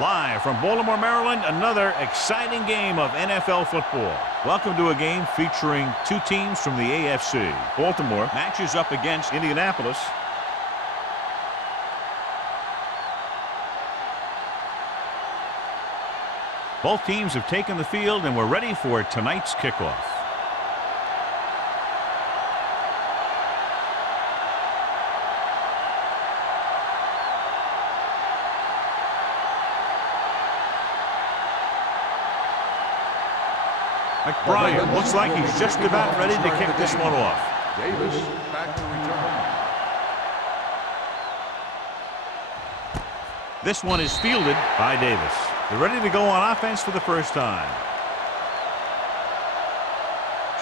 Live from Baltimore, Maryland, another exciting game of NFL football. Welcome to a game featuring two teams from the AFC. Baltimore matches up against Indianapolis. Both teams have taken the field and we're ready for tonight's kickoff. McBride looks like he's just about ready to kick this one off. Davis back to return. This one is fielded by Davis. They're ready to go on offense for the first time.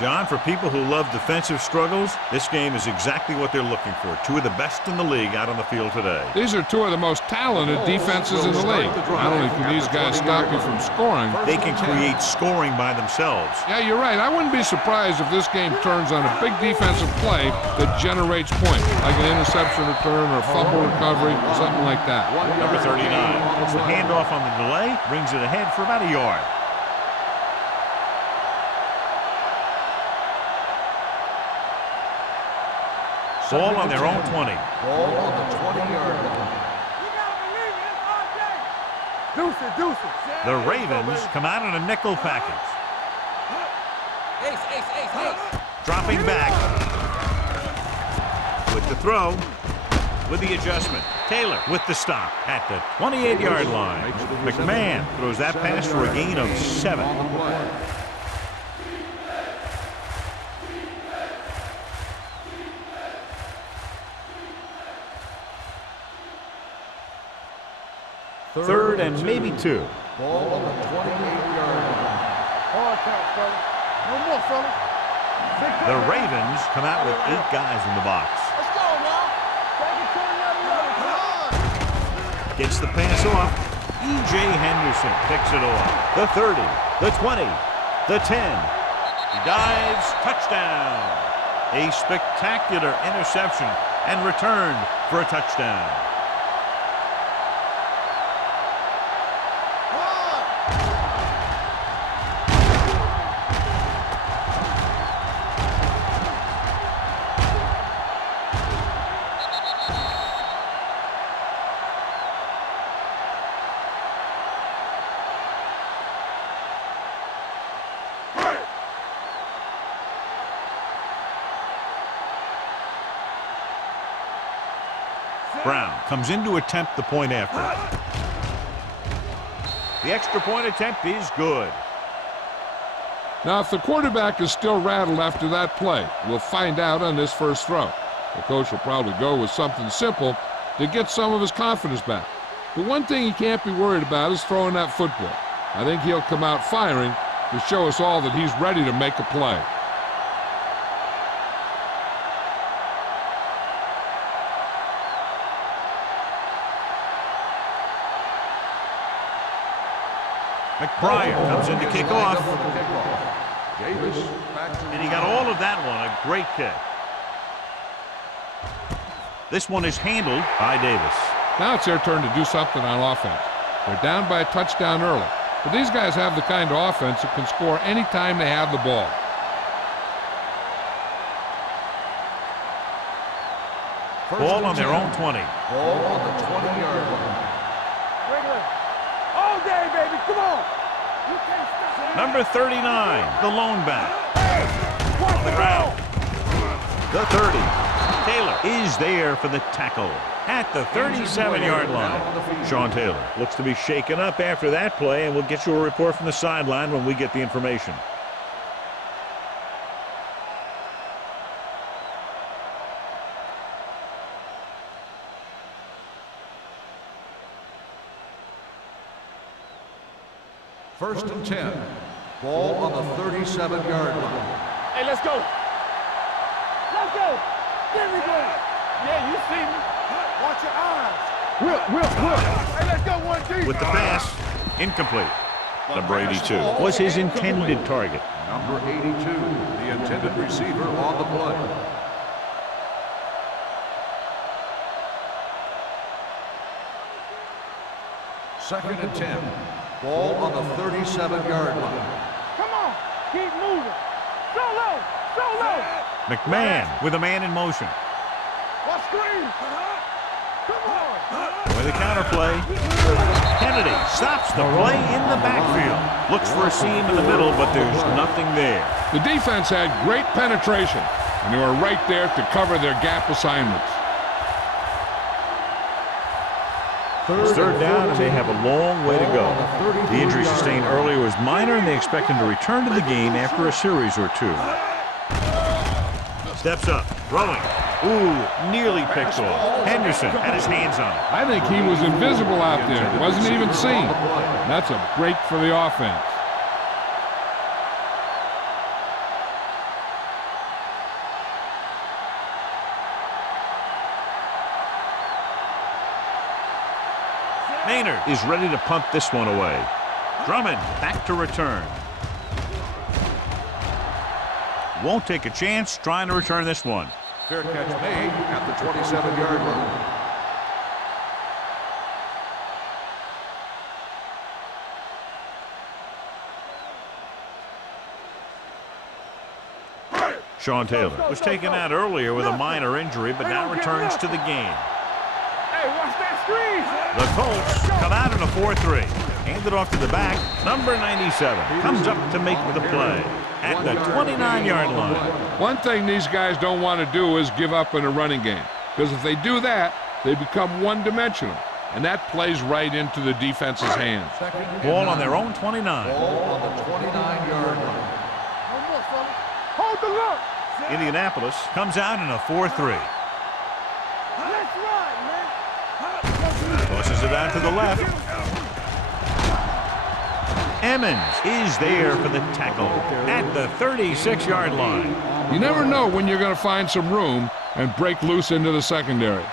John, for people who love defensive struggles, this game is exactly what they're looking for. Two of the best in the league out on the field today. These are two of the most talented defenses in the league. Not only can these guys stop you from scoring, they can create scoring by themselves. Yeah, you're right. I wouldn't be surprised if this game turns on a big defensive play that generates points, like an interception return or a fumble recovery, something like that. Number 39. The handoff on the delay brings it ahead for about a yard. Ball on their own 20. Ball on the 20-yard line. The Ravens come out in a nickel package. Dropping back. With the throw. With the adjustment. Taylor with the stop at the 28-yard line. McMahon throws that pass for a gain of 7. Third and maybe 2. Ball on the 28-yard line. No more, fellas. The Ravens come out with 8 guys in the box. Let's go, now. Take it to another level. Gets the pass off. E.J. Henderson picks it off. The 30, the 20, the 10. He dives, touchdown. A spectacular interception and returned for a touchdown. Brown comes in to attempt the point after. The extra point attempt is good. Now, if the quarterback is still rattled after that play, we'll find out on this first throw. The coach will probably go with something simple to get some of his confidence back. But one thing he can't be worried about is throwing that football. I think he'll come out firing to show us all that he's ready to make a play. McBride comes in to kick off. Davis back to And he got all of that one. A great kick. This one is handled by Davis. Now it's their turn to do something on offense. They're down by a touchdown early. But these guys have the kind of offense that can score any time they have the ball. Ball on their own 20. Ball on the 20-yard line. All day, baby. Come on. You can't stop. Number 39, the lone back. On the ground. The 30. Taylor is there for the tackle at the 37-yard line. Sean Taylor looks to be shaken up after that play, and we'll get you a report from the sideline when we get the information. First and 10. Ball on the 37-yard line. Hey, let's go. Let's go. There we go. Yeah, you see me. Watch your eyes. Will. Hey, let's go, 1G. With the pass, incomplete. Number 82 was his intended target. Number 82, the intended receiver on the play. Second and 10. Ball on the 37-yard line. Come on. Keep moving. Solo. Solo. McMahon with a man in motion. Watch screen. Come on. With a counter play. Kennedy stops the play in the backfield. Looks for a seam in the middle, but there's nothing there. The defense had great penetration, and they were right there to cover their gap assignments. It's third down, and they have a long way to go. The injury sustained earlier was minor, and they expect him to return to the game after a series or two. Steps up, throwing. Ooh, nearly picked off. Henderson had his hands on it. I think he was invisible out there. Wasn't even seen. That's a break for the offense. Maynard is ready to punt this one away. Drummond back to return. Won't take a chance trying to return this one. Fair catch made at the 27-yard line. Sean Taylor was taken out earlier with a minor injury, but now returns to the game. Hey, watch that screen. The Colts come out in a 4-3. Handed off to the back. Number 97 comes up to make the play at the 29-yard line. One thing these guys don't want to do is give up in a running game, because if they do that, they become one-dimensional, and that plays right into the defense's hands. Ball on their own 29. Ball on the 29-yard line. Hold the look. Indianapolis comes out in a 4-3. Let's run, man. Tosses it out to the left. Emmons is there for the tackle at the 36-yard line. You never know when you're going to find some room and break loose into the secondary.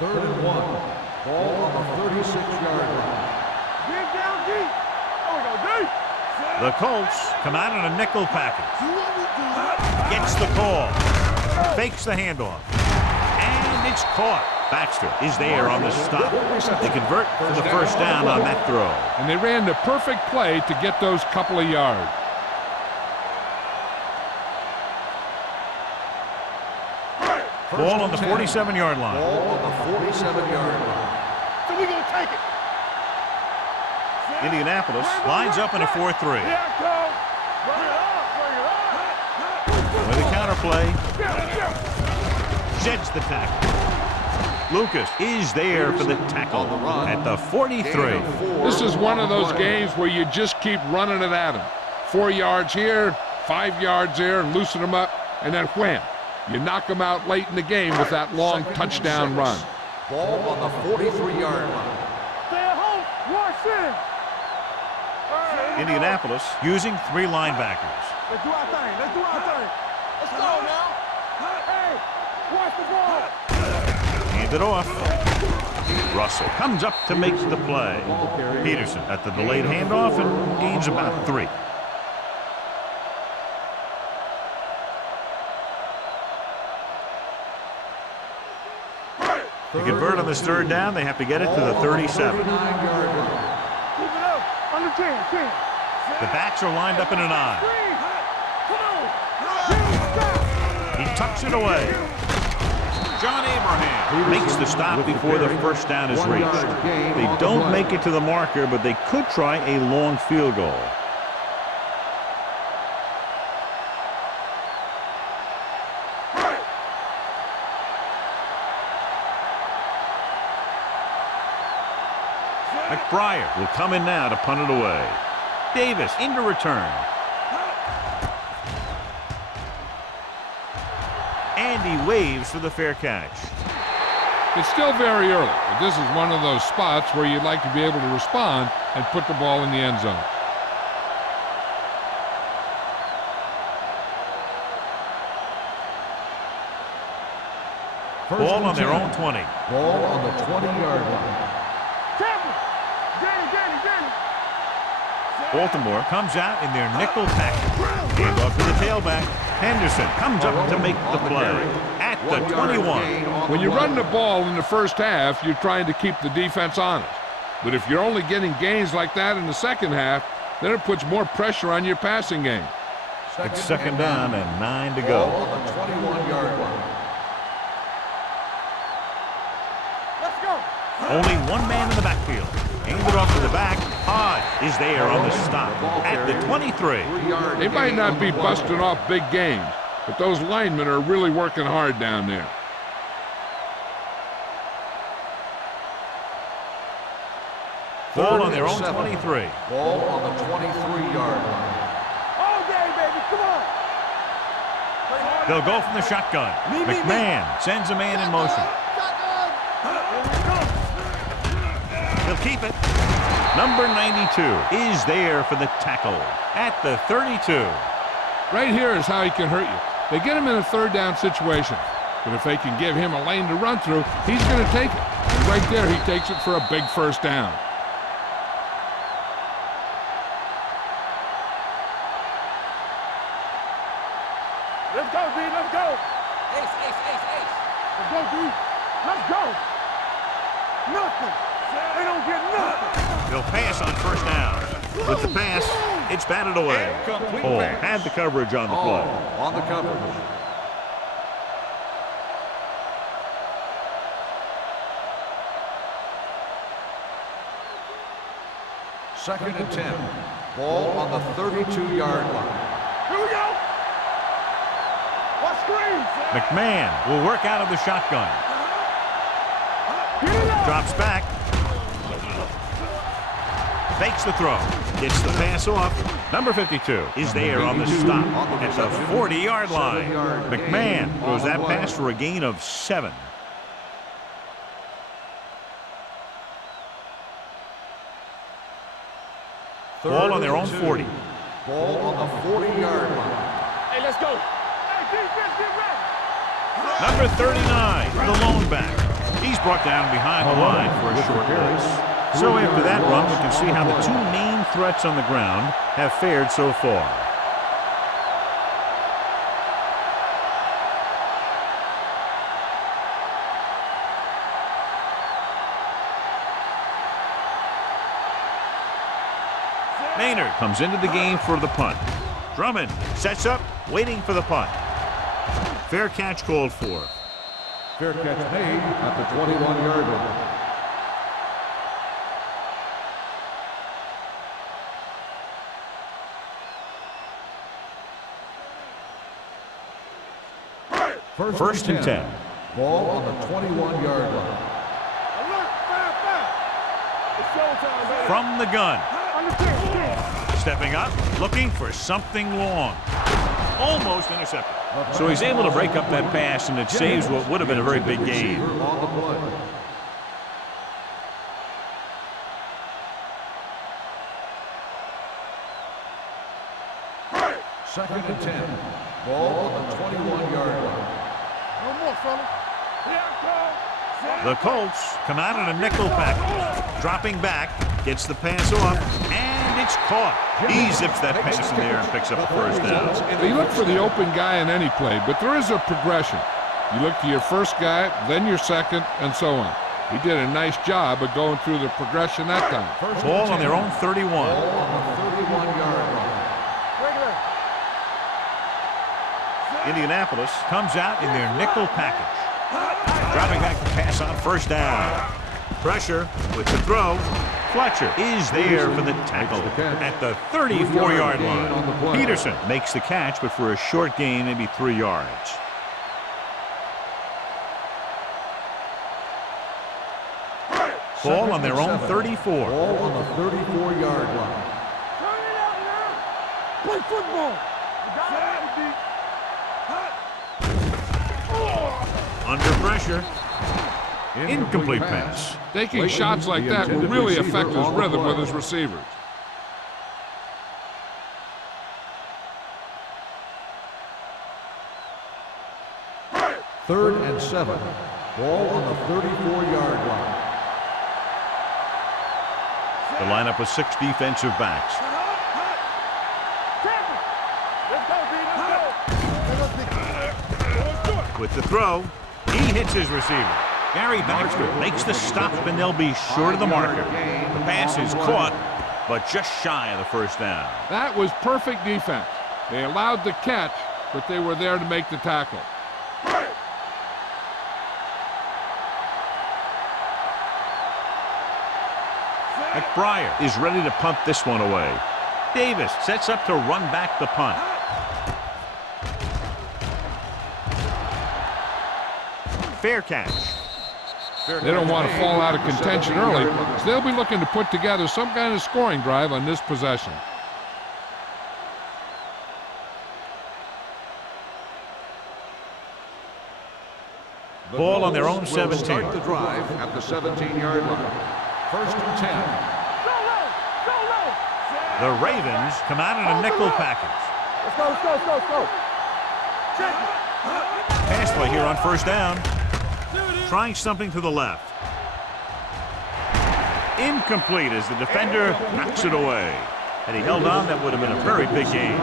Third and 1. Ball on the 36-yard line. Get down deep. Oh, we go deep. The Colts come out in a nickel package. Gets the call. Fakes the handoff. And it's caught. Baxter is there on the stop. They convert for the first down on that throw. And they ran the perfect play to get those couple of yards. Ball on the 47-yard line. Ball on the 47-yard line. So we gonna take it. Indianapolis lines up in a 4-3. Here I come. Bring it up. Bring it up. With a counter play, Yeah. sheds the tackle. Lucas is there for the tackle at the 43. This is one of those games where you just keep running it at them. 4 yards here, 5 yards there, loosen them up, and then wham. You knock them out late in the game with that long touchdown run. Ball on the 43-yard line. Stay at home. Watch in. Indianapolis using 3 linebackers. Let's do our thing. Let's do our thing. Let's go now. Hey, watch the ball. Handed off. Russell comes up to make the play. Peterson at the delayed handoff and gains about 3. To convert on this third down, they have to get it to the 37. Keep it up. Under 10. 10. The backs are lined up in an I. Come on. He tucks it away. John Abraham makes the stop before the first down is reached. They don't make it to the marker, but they could try a long field goal. McBriar will come in now to punt it away. Davis into return. And he waves for the fair catch. It's still very early, but this is one of those spots where you'd like to be able to respond and put the ball in the end zone. Ball on their own 20. Ball on the 20-yard line. Baltimore comes out in their nickel package. Hand off to the tailback. Henderson comes up to make the play at at the 21. When you run the ball in the first half, you're trying to keep the defense honest. But if you're only getting gains like that in the second half, then it puts more pressure on your passing game. It's second down and 9 to go. On the 21-yard line. Let's go. Only one man in the backfield. Aimed it off to the back. Hodge is there on the stop at the 23. They might not be busting off big games, but those linemen are really working hard down there. Ball on their own 23. Ball on the 23-yard line. All day, baby. Come on. They'll go from the shotgun. McMahon sends a man in motion. He'll keep it. Number 92 is there for the tackle at the 32. Right here is how he can hurt you. They get him in a third down situation, but if they can give him a lane to run through, he's going to take it. And right there, he takes it for a big first down. Let's go, D. Let's go. Ace, ace, ace, ace. Let's go, D. Let's go. Nothing. They don't get nothing. They'll pass on first down. With the pass, it's batted away. Hall had the coverage on the play. On the coverage. Second and 10. Ball on the 32-yard line. Here we go. Watch screen. McMahon will work out of the shotgun. Get it up. Drops back. Fakes the throw. Gets the pass off. Number 52 is there on the stop at the 40-yard line. McMahon throws that pass for a gain of 7. Ball on their own 40. Ball on the 40-yard line. Hey, let's go. Hey, defense, get ready. Number 39, the lone back. He's brought down behind the line for a short race. So after that run, we can see how the two main threats on the ground have fared so far. Maynard comes into the game for the punt. Drummond sets up, waiting for the punt. Fair catch called for. Fair catch made at the 21-yard line. First and 10. Ball on the 21-yard line. Alert, fire, fire. It's showtime, baby. From the gun. Understand. Stepping up, looking for something long. Almost intercepted. So he's able to break up that pass, and it saves what would have been a very big gain. On the play. Second and 10. Ball on the 21-yard line. No more, fella. Here I come. The Colts come out in a nickel package. Dropping back, gets the pass off, and it's caught. He zips that pass in there and picks up the first down. You look for the open guy in any play, but there is a progression. You look to your first guy, then your second, and so on. He did a nice job of going through the progression that time. Ball on their own 31. Ball on the 31-yard line. Regular. Indianapolis comes out in their nickel package. Dropping back the pass on first down. Pressure with the throw. Fletcher is there for the tackle at the 34-yard line. Peterson makes the catch, but for a short gain, maybe 3 yards. Ball on their own 34. Ball on the 34-yard line. Turn it out now. Play football. You got it, Under pressure. Incomplete pass. Taking shots like that will really affect his rhythm with his receivers. Third and 7. Ball on the 34-yard line. The lineup with 6 defensive backs. with the throw. He hits his receiver. Gary Baxter makes the stop, and they'll be short of the marker. The pass is caught, but just shy of the first down. That was perfect defense. They allowed the catch, but they were there to make the tackle. McBriar is ready to punt this one away. Davis sets up to run back the punt. Fair catch. They don't want to fall out of contention early, so they'll be looking to put together some kind of scoring drive on this possession. Ball on their own 17. Start the drive at the 17-yard line. First and 10. The Ravens come out in a nickel package. Let's go, let's go, let's go, let's go. Check. Pass play here on first down. Trying something to the left. Incomplete as the defender knocks it away. Had he held on, that would have been a very big gain.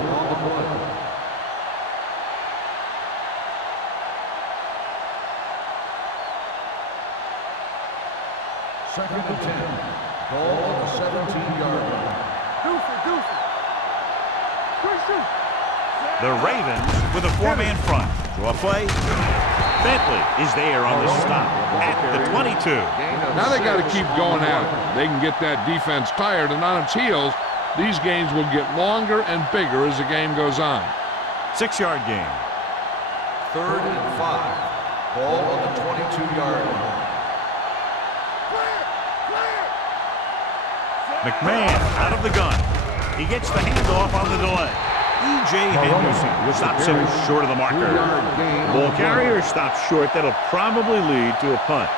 Second and 10. Ball on the 17-yard line. The Ravens with a four-man front. Draw play. Bentley is there on the stop at the 22. Now they got to keep going at it. They can get that defense tired and on its heels. These games will get longer and bigger as the game goes on. 6-yard gain. Third and 5. Ball on the 22-yard line. McMahon out of the gun. He gets the handoff on the delay. E.J. Henderson stops him short of the marker. Ball carrier stops short. That'll probably lead to a punt.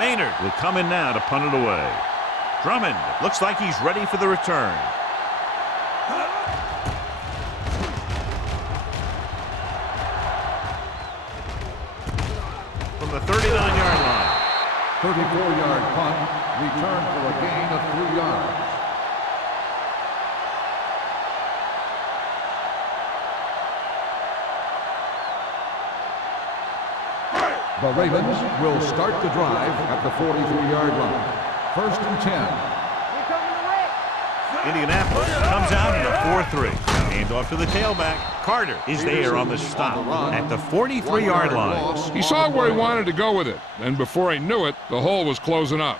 Maynard will come in now to punt it away. Drummond looks like he's ready for the return. From the 39-yard line. 34-yard punt, return for a gain of 3 yards. The Ravens will start the drive at the 43-yard line. First and 10. Indianapolis comes out in a 4-3. Hand off to the tailback. Carter is there on the stop at the 43-yard line. He saw where he wanted to go with it, and before he knew it, the hole was closing up.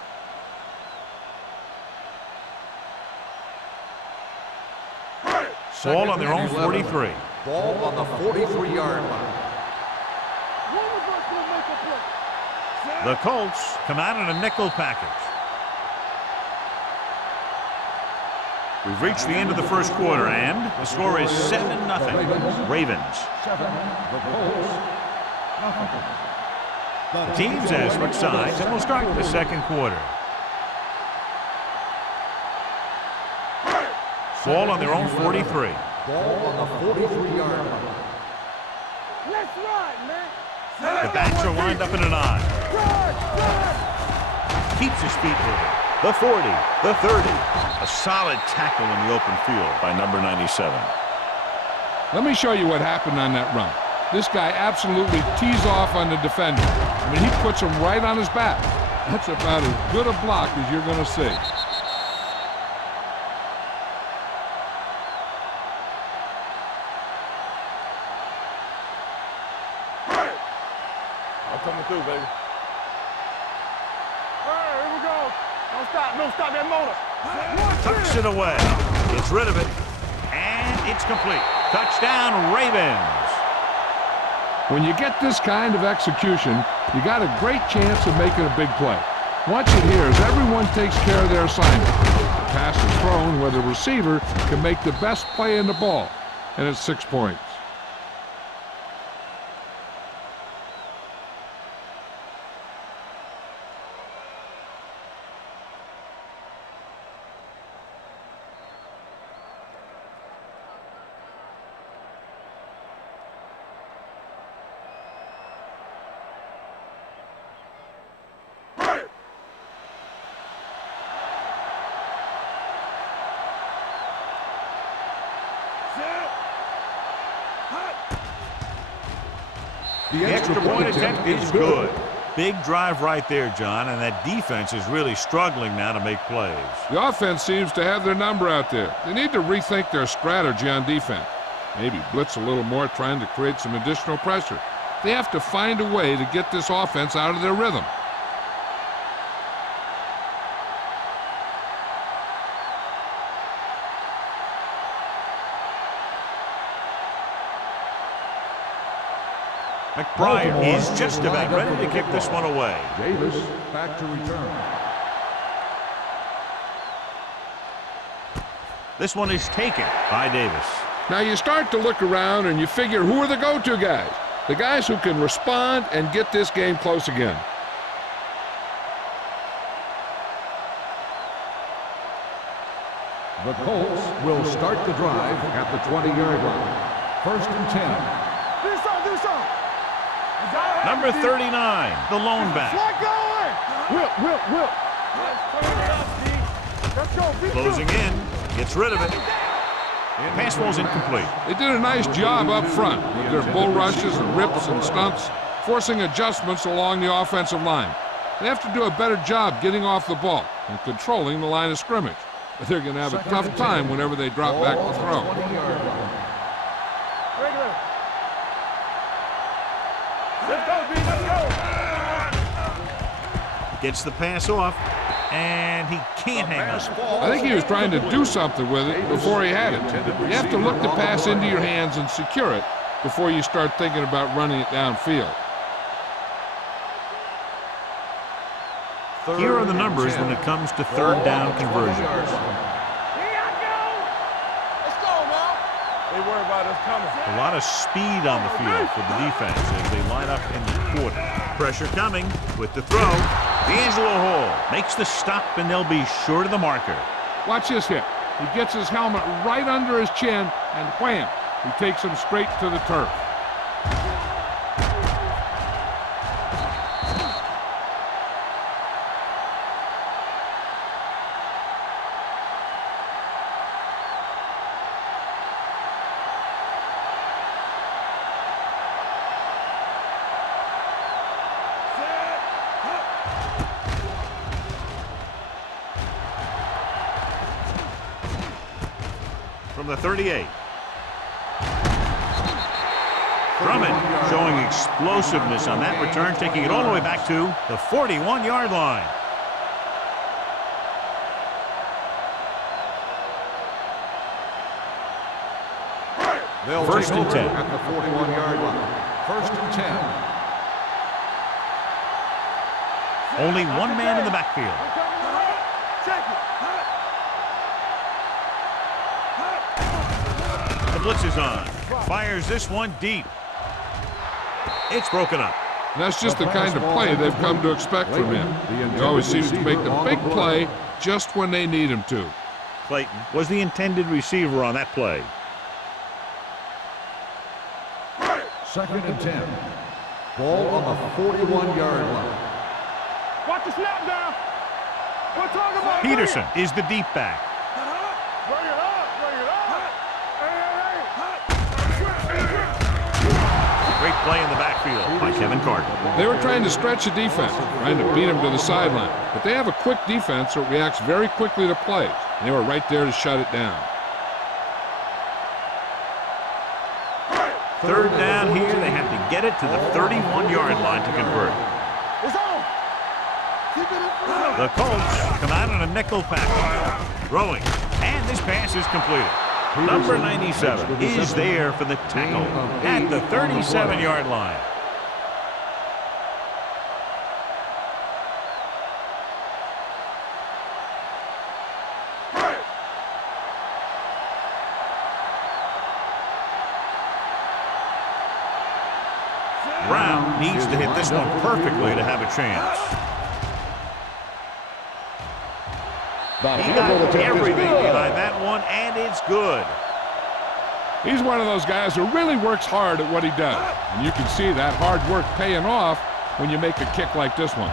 Ball on their own 43. Ball on the 43-yard line. The Colts come out in a nickel package. We've reached the end of the first quarter, and the score is 7-0. Ravens. 7. The Colts. Nothing. The teams as switch sides, and we'll start the second quarter. Ball on their own 43. Ball on the 43-yard line. Let's run, man. The backs are lined up in an eye. Keeps his feet moving. The 40, the 30. A solid tackle in the open field by number 97. Let me show you what happened on that run. This guy absolutely tees off on the defender. I mean, he puts him right on his back. That's about as good a block as you're going to see. Coming through, baby. All right, here we go. Don't stop that motor. Tucks it away. Gets rid of it. And it's complete. Touchdown, Ravens. When you get this kind of execution, you got a great chance of making a big play. Watch it here as everyone takes care of their assignment. The pass is thrown where the receiver can make the best play in the ball. And it's 6 points. The extra point attempt is good. Big drive right there, John, and that defense is really struggling now to make plays. The offense seems to have their number out there. They need to rethink their strategy on defense. Maybe blitz a little more, trying to create some additional pressure. They have to find a way to get this offense out of their rhythm. McBride is just about ready to kick this one away. Davis back to return. This one is taken by Davis. Now you start to look around and you figure, who are the go-to guys? The guys who can respond and get this game close again. The Colts will start the drive at the 20-yard line. 1st and 10. Do something. Number 39, the lone back. Flag going. Will. Let's go. Closing in, gets rid of it. Pass ball's incomplete. They did a nice job up front with their bull rushes and rips and stunts, forcing adjustments along the offensive line. They have to do a better job getting off the ball and controlling the line of scrimmage. But they're going to have a tough time whenever they drop back to throw. Let's go, B. Let's go. Gets the pass off, and he can't hang on. I think he was trying to do something with it before he had it. You have to look the pass into your hands and secure it before you start thinking about running it downfield. Here are the numbers when it comes to third down conversions. Let's go, now. They worry about us coming. A lot of speed on the field for the defense as they line up in the quarter. Pressure coming with the throw. D'Angelo Hall makes the stop, and they'll be short of the marker. Watch this hit. He gets his helmet right under his chin, and wham, he takes him straight to the turf. From the 38. Drummond showing explosiveness on that return, taking it all the way back to the 41-yard line. They'll First and 10 at the 41-yard line. 1st and 10. Only one man in the backfield. Check it. The blitz is on. Fires this one deep. It's broken up. And that's just the kind of play they've come to expect from him. He always seems to make the big play just when they need him to. Clayton was the intended receiver on that play. 2nd and 10. Ball on the 41-yard line. Watch the snap down. We're talking about Peterson is the deep back. Bring it up. Great play in the backfield by Kevin Carter. They were trying to stretch the defense, trying to beat him to the sideline. But they have a quick defense that reacts very quickly to plays. And they were right there to shut it down. Third down here. They have to get it to the 31-yard line to convert. It's on. Keep it in front. The Colts come out in a nickel package. Throwing. And this pass is completed. Number 97 is there for the tackle at the 37-yard line. Brown needs to hit this one perfectly to have a chance. He got everything behind that one, and it's good. He's one of those guys who really works hard at what he does. And you can see that hard work paying off when you make a kick like this one.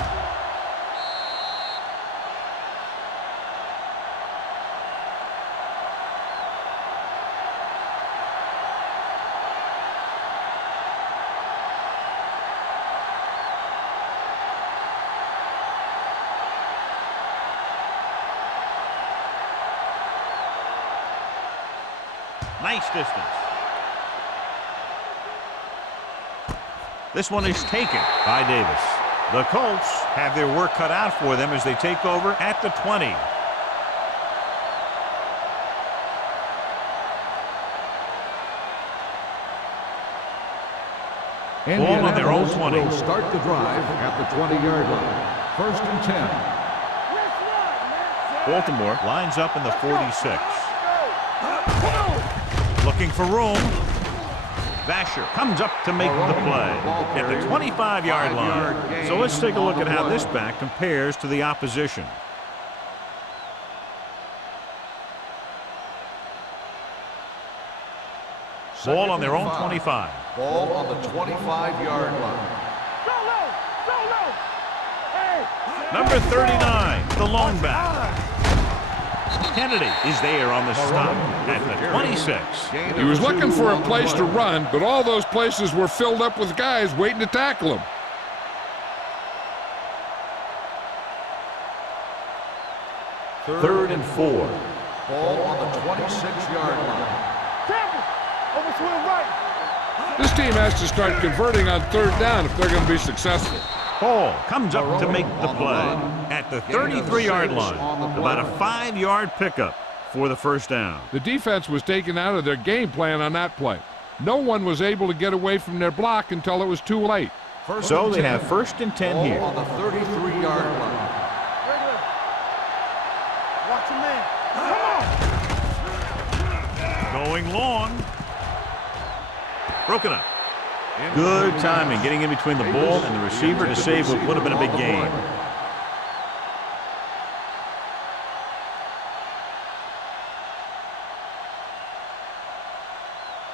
Nice distance. This one is taken by Davis. The Colts have their work cut out for them as they take over at the 20. Ball on their own 20. Will start the drive at the 20-yard line. 1st and 10. Baltimore lines up in the 46. Looking for room. Vasher comes up to make the play at the 25-yard line. So let's take a look at how this back compares to the opposition. Ball on their own 25. Ball on the 25-yard line. Number 39, the lone back. Kennedy is there on the stop at the 26. He was looking for a place to run, but all those places were filled up with guys waiting to tackle him. Third and 4. Ball on the 26-yard line. This team has to start converting on 3rd down if they're going to be successful. Ball comes up to make the play at the 33-yard line. About a 5-yard pickup for the first down. The defense was taken out of their game plan on that play. No one was able to get away from their block until it was too late. So they have 1st and 10 here. On the 33-yard line. Watch your man. Come on. Going long. Broken up. Good timing, getting in between the ball and the receiver to save what would have been a big gain.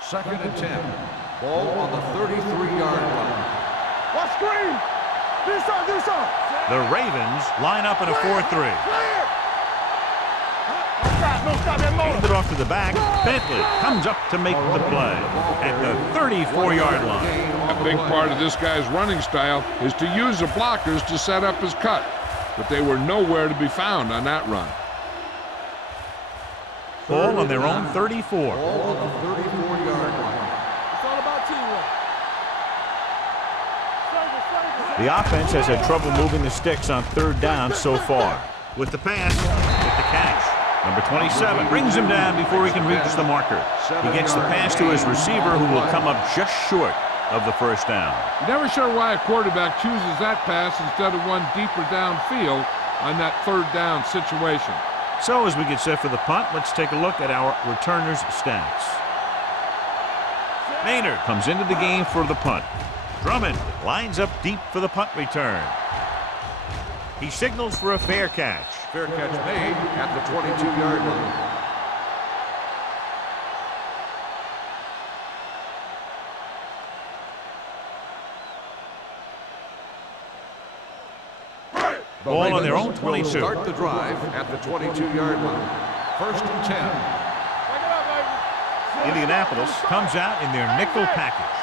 Second and 10. Ball on the 33-yard line. Watch screen. Do something. The Ravens line up in a 4-3. Don't stop that motor. Hand it off to the back. Bentley comes up to make the play at the 34-yard line. A big part of this guy's running style is to use the blockers to set up his cut, but they were nowhere to be found on that run. Ball on their own 34. Ball on the 34-yard line. It's all about teamwork. The offense has had trouble moving the sticks on 3rd down so far. With the pass, with the catch. Number 27 brings him down before he can reach the marker. He gets the pass to his receiver, who will come up just short of the first down. Never sure why a quarterback chooses that pass instead of one deeper downfield on that 3rd down situation. So as we get set for the punt, let's take a look at our returners' stats. Maynard comes into the game for the punt. Drummond lines up deep for the punt return. He signals for a fair catch. Fair catch made at the 22-yard line. Ball on their own 22. Start the drive at the 22-yard line. 1st and 10. Indianapolis comes out in their nickel package.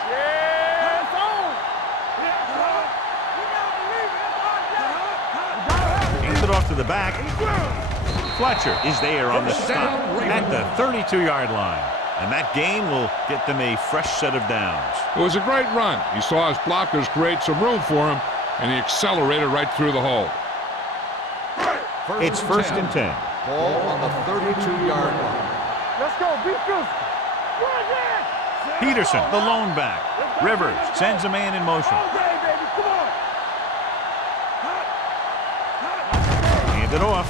Hands it off to the back. Fletcher is there on the stop at the 32-yard line. And that gain will get them a fresh set of downs. It was a great run. He saw his blockers create some room for him, and he accelerated right through the hole. It's 1st and 10. Ball on the 32-yard line. Let's go. Be physical. Peterson, the lone back. Rivers sends a man in motion. Okay, baby. Come on. Hand it off.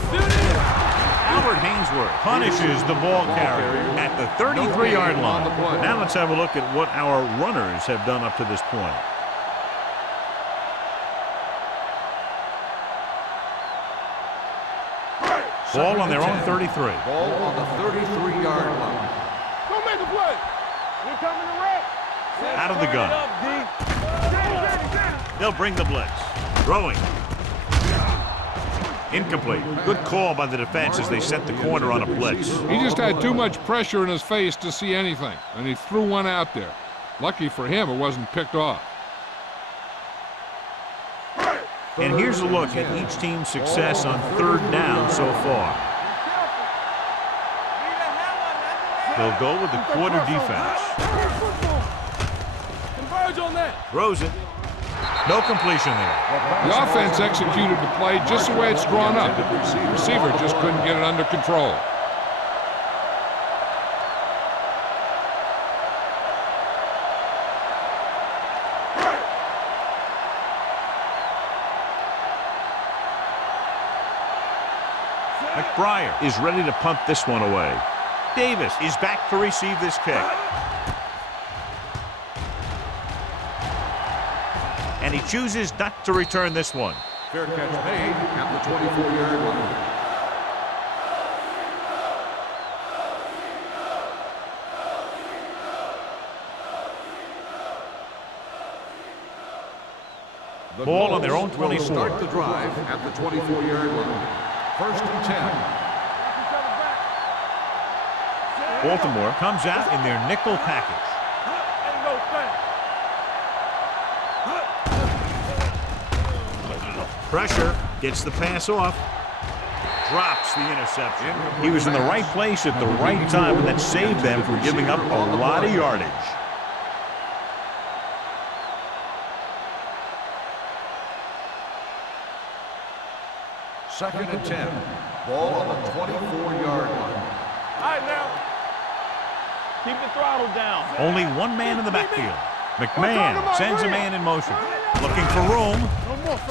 Albert Hainsworth punishes the ball carrier at the 33-yard line. Now let's have a look at what our runners have done up to this point. Ball on their own 33. Ball on the 33-yard line. Don't make a play. We're coming to wreck. Out of the gun. They'll bring the blitz. Throwing. Incomplete. Good call by the defense as they set the corner on a blitz. He just had too much pressure in his face to see anything, and he threw one out there. Lucky for him, it wasn't picked off. And here's a look at each team's success on 3rd down so far. They'll go with the quarter defense. Converge on that. Throws it. No completion there. The offense executed the play just the way it's drawn up. The receiver just couldn't get it under control. McBriar is ready to punt this one away. Davis is back to receive this kick. And he chooses not to return this one. Fair catch made at the 24-yard line. The Ball on their own Bulls 24. will start the drive at the 24-yard line. First and 10. Baltimore comes out in their nickel package. Pressure, gets the pass off, drops the interception. He was in the right place at the right time, and that saved them from giving up a lot of yardage. Second and 10. Ball on the 24-yard line. All right, now. Keep the throttle down. Only one man in the backfield. McMahon sends a man in motion. Looking for room.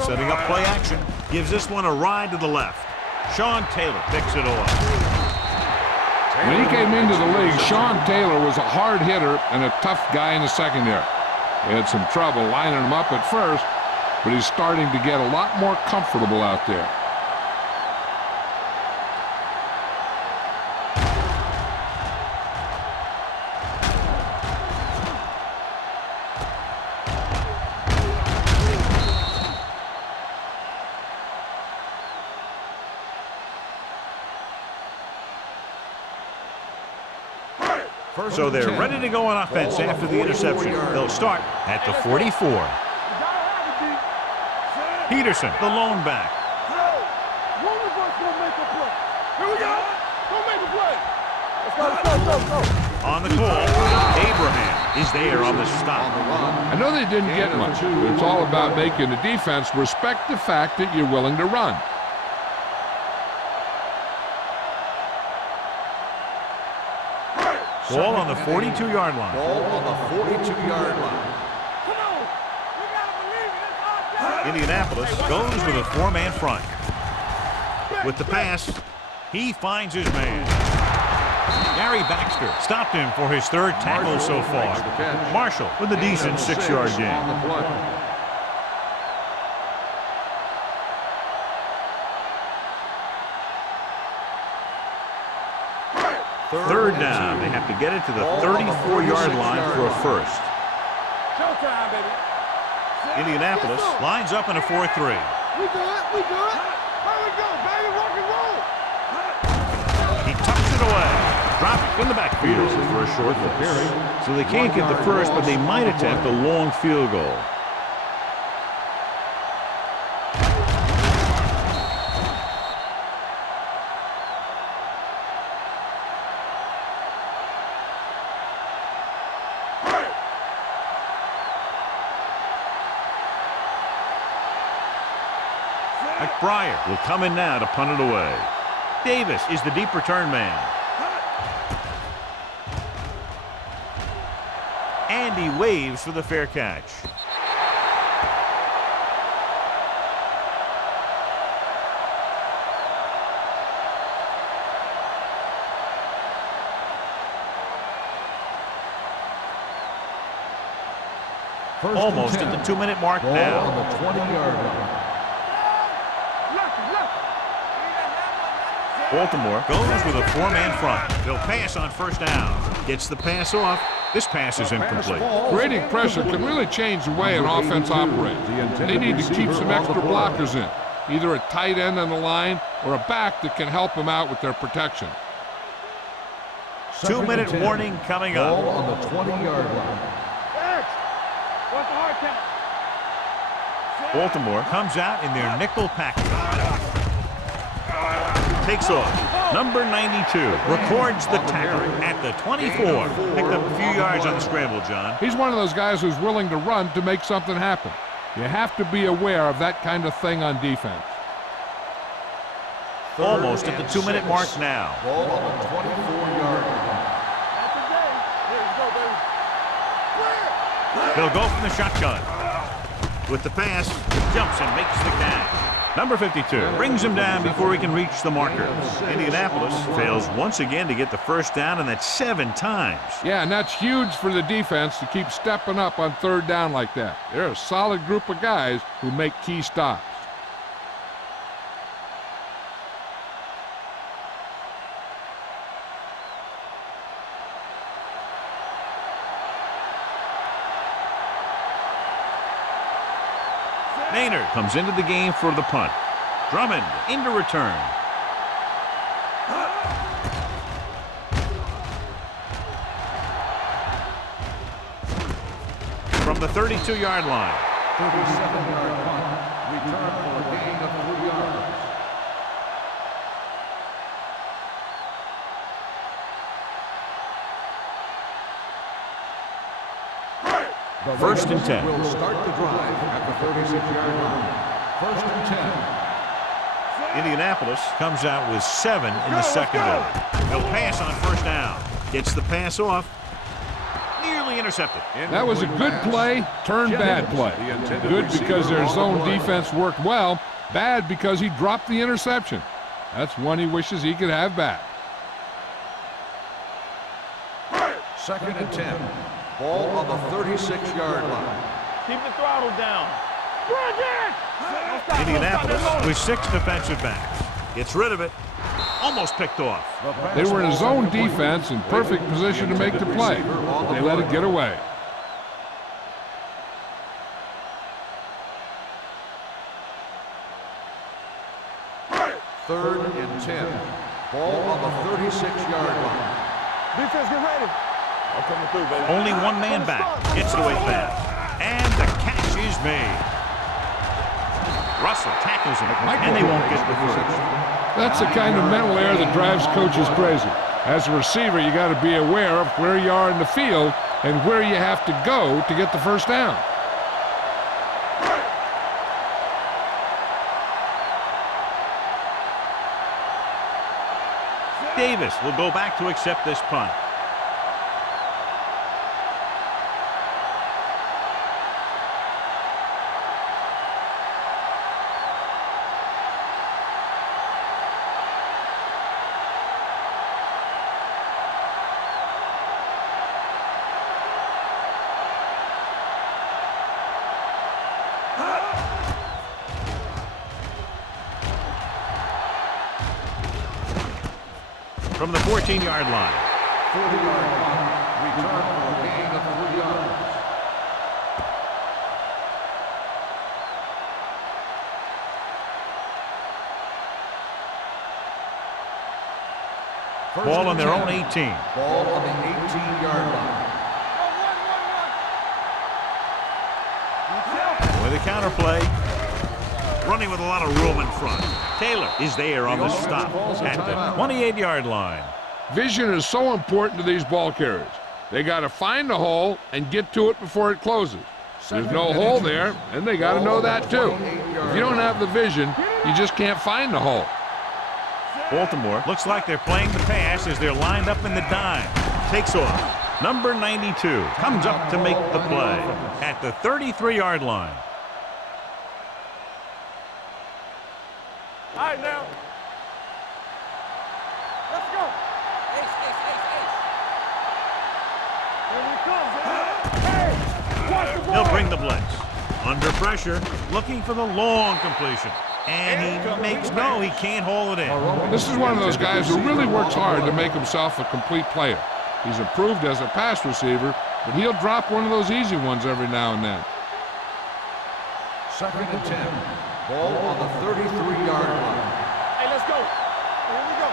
Setting up play action. Gives this one a ride to the left. Sean Taylor picks it off. When he came into the league, Sean Taylor was a hard hitter and a tough guy in the secondary. He had some trouble lining him up at first, but he's starting to get a lot more comfortable out there. So they're ready to go on offense after the interception. They'll start at the 44. Peterson, the lone back. One of us gonna make a play. Here we go. Go make a play. Let's go. On the call, Abraham is there on the stop. I know they didn't get much, but it's all about making the defense respect the fact that you're willing to run. Ball on the 42-yard line. Ball on the 42-yard line. Come on. We gotta believe it. It's our time. Indianapolis goes with a four-man front. With the pass, he finds his man. Gary Baxter stopped him for his third tackle so far. Marshall with a decent 6-yard gain. Third down. They have to get it to the 34-yard line for a first. Showtime, baby. Indianapolis lines up in a 4-3. We good. We good. Here we go, baby. Rock and roll. He tucks it away. Dropped in the backfield for a short loss. So they can't get the first, but they might attempt a long field goal. McBriar will come in now to punt it away. Davis is the deep return man. And he waves for the fair catch. Almost at the 2-minute mark now. On the 20-yard line. Baltimore goes with a four-man front. They'll pass on first down. Gets the pass off. This pass is incomplete. Creating pressure can really change the way an offense operates. They need to keep some extra blockers in, either a tight end on the line or a back that can help them out with their protection. 2-minute warning coming up. Ball on the 20-yard line. What's the hard count? Baltimore comes out in their nickel package. Takes off. Number 92 records the tackle at the 24. Picked up a few yards on the scramble, John. He's one of those guys who's willing to run to make something happen. You have to be aware of that kind of thing on defense. Almost at the 2-minute mark now. Ball on the 24-yard line. He'll go from the shotgun. With the pass, jumps and makes the catch. Number 52 brings him down before he can reach the marker. Indianapolis fails once again to get the first down, and that's 7 times. Yeah, and that's huge for the defense to keep stepping up on third down like that. They're a solid group of guys who make key stops. Maynard comes into the game for the punt. Drummond into return. From the 32-yard line. 37-yard punt. Return for a gain of 3 yards. First and 10. Will start the drive at the 36-yard line. First and 10. Indianapolis comes out with 7 in the secondary. He'll pass on first down. Gets the pass off. Nearly intercepted. That was a good play, turned bad play. Good because their zone defense worked well. Bad because he dropped the interception. That's one he wishes he could have back. Second and 10. Ball on the 36-yard line. Keep the throttle down. Indianapolis with 6 defensive backs. Gets rid of it. Almost picked off. They were in a zone defense in perfect position to make the play. They let it get away. Third and 10. Ball on the 36-yard line. Defense, get ready. I'm coming through, baby. Only one man back. Gets it away fast. And the catch is made. Russell tackles him, and they won't get the first. That's the kind of mental error that drives coaches crazy. As a receiver, you got to be aware of where you are in the field and where you have to go to get the first down. Davis will go back to accept this punt. From the 14-yard line. 40-yard punt. Return for a gain of 3 yards. Ball on their own 18. Ball on the 18-yard line. With a counterplay. Running with a lot of room in front. Taylor is there on the stop at the 28-yard line. Vision is so important to these ball carriers. They got to find the hole and get to it before it closes. There's no hole there, and they got to know that too. If you don't have the vision, you just can't find the hole. Baltimore looks like they're playing the pass as they're lined up in the dime. Takes off. Number 92 comes up to make the play at the 33-yard line. All right, now. Let's go. Here we come, hey, watch the ball. He'll bring the blitz. Under pressure, looking for the long completion. And he makes no, he can't haul it in. This is one of those guys who really works hard to make himself a complete player. He's improved as a pass receiver, but he'll drop one of those easy ones every now and then. Second and 10. Ball on the 33-yard line. Hey, let's go. Here we go.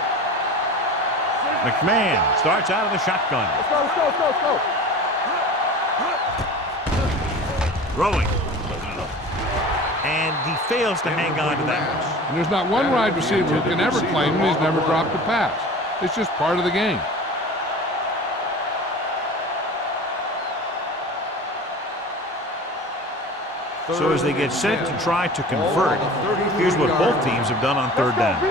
McMahon starts out of the shotgun. Let's go, let's go, let's go, let's go. Throwing. And and he fails to hang on to that. And there's not one wide receiver who can ever claim that he's never dropped a pass. It's just part of the game. So as they get set to try to convert, here's what both teams have done on third down.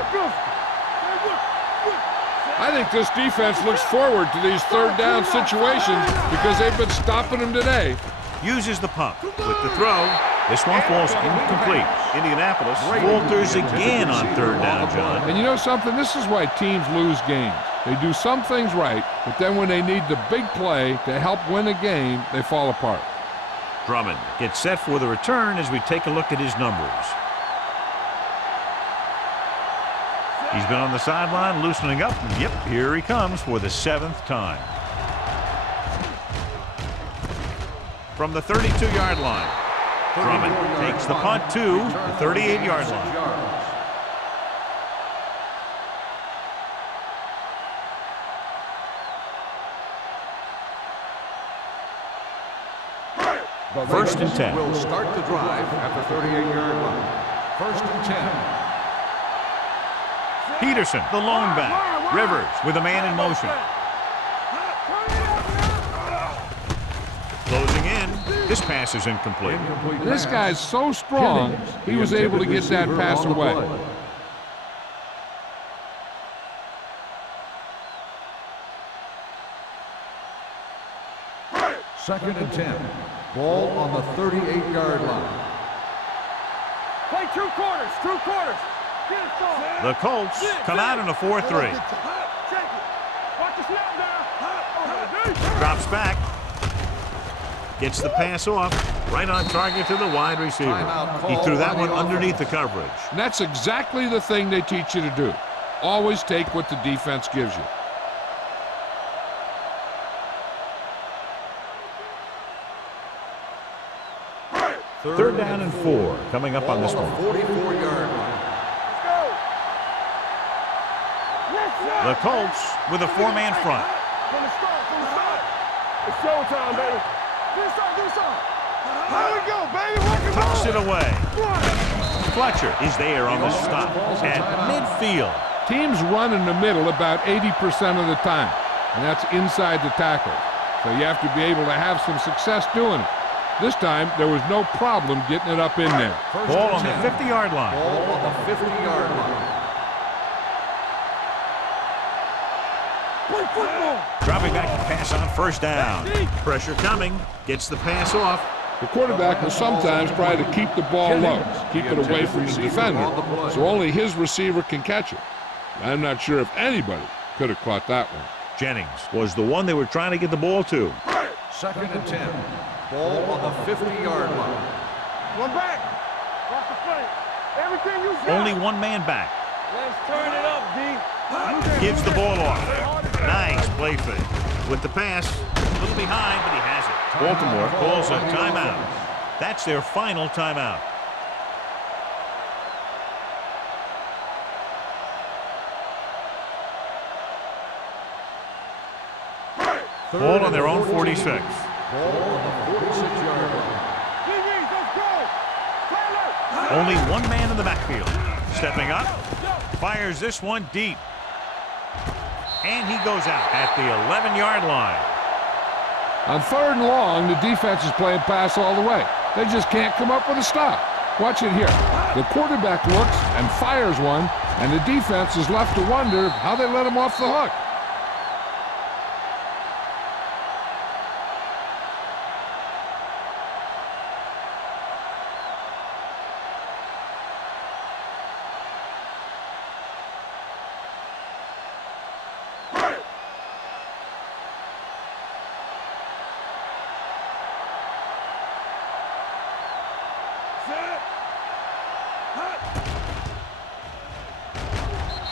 I think this defense looks forward to these third down situations because they've been stopping them today. Uses the pump with the throw. This one falls incomplete. Indianapolis falters again on third down, John. And you know something? This is why teams lose games. They do some things right, but then when they need the big play to help win a game, they fall apart. Drummond gets set for the return as we take a look at his numbers. He's been on the sideline loosening up. Yep, here he comes for the 7th time. From the 32-yard line, Drummond takes the punt to the 38-yard line. First and 10. Will start the drive at the 38-yard line. First and 10. Peterson, the lone back. Rivers with a man in motion. Closing in. This pass is incomplete. This guy's so strong, he was able to get that pass away. Second and 10. Ball on the 38-yard line. Play two quarters. The Colts come out in a 4-3. Drops back. Gets the pass off. Right on target to the wide receiver. He threw that one underneath the coverage. And that's exactly the thing they teach you to do. Always take what the defense gives you. Third down and 4 coming up on this one. 44-yard line. The Colts with a 4-man front. From the start. It's showtime, baby. Do something. There we go, baby. Tucks it away. Fletcher is there on the stop at midfield. Teams run in the middle about 80% of the time, and that's inside the tackle. So you have to be able to have some success doing it. This time, there was no problem getting it up in there. Ball on the 50-yard line. Ball on the 50-yard line. Play football. Dropping back to pass on first down. Pressure coming. Gets the pass off. The quarterback will sometimes try to keep the ball low, keep it away from the defender, so only his receiver can catch it. I'm not sure if anybody could have caught that one. Jennings was the one they were trying to get the ball to. Second and 10. Ball on the 50-yard line. One back. Watch the play. Everything you got. Only one man back. Let's turn it up, D. Gives the ball off. Nice play fake. With the pass, a little behind, but he has it. Baltimore calls a timeout. That's their final timeout. Ball on their own 46. Ball on the 46-yard line. Only one man in the backfield. Stepping up, fires this one deep. And he goes out at the 11-yard line. On third and long, the defense is playing pass all the way. They just can't come up with a stop. Watch it here. The quarterback looks and fires one, and the defense is left to wonder how they let him off the hook.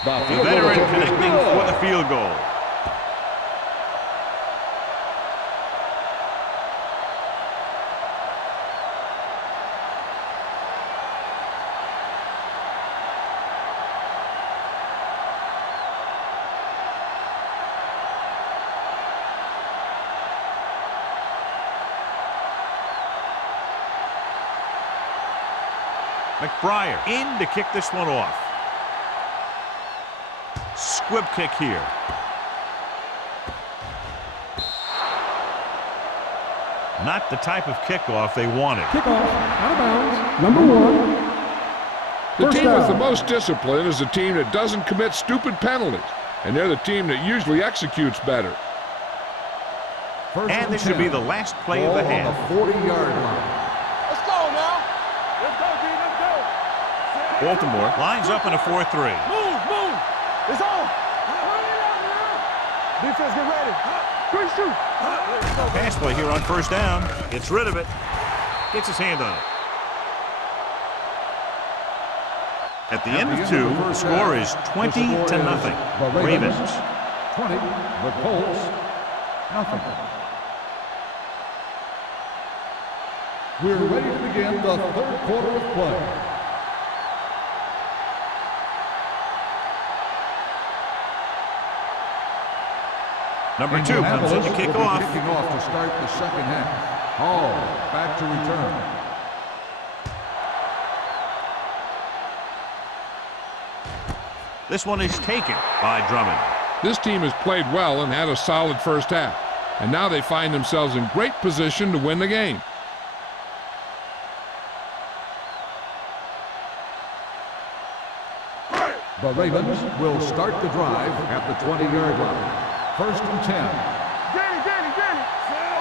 The veteran connecting for the field goal. McBriar in to kick this one off. Squib kick here. Not the type of kickoff they wanted. Kickoff, out of bounds, number 1. The team with the most discipline is the team that doesn't commit stupid penalties, and they're the team that usually executes better. And this should be the last play of the half. 40-yard line. Let's go now. Let's go, D. Let's go. Baltimore lines up in a 4-3. Move. It's on. Defense, get ready. Quick shoot. Pass play here on first down. Gets rid of it. Gets his hand on it. At the end of 2, the score is 20-0. Ravens. 20, the Colts, nothing. We're ready to begin the third quarter of play. Number 2 comes in to kick off. Kicking off to start the second half. Hall back to return. This one is taken by Drummond. This team has played well and had a solid first half, and now they find themselves in great position to win the game. The Ravens will start the drive at the 20-yard line. First and 10. Danny.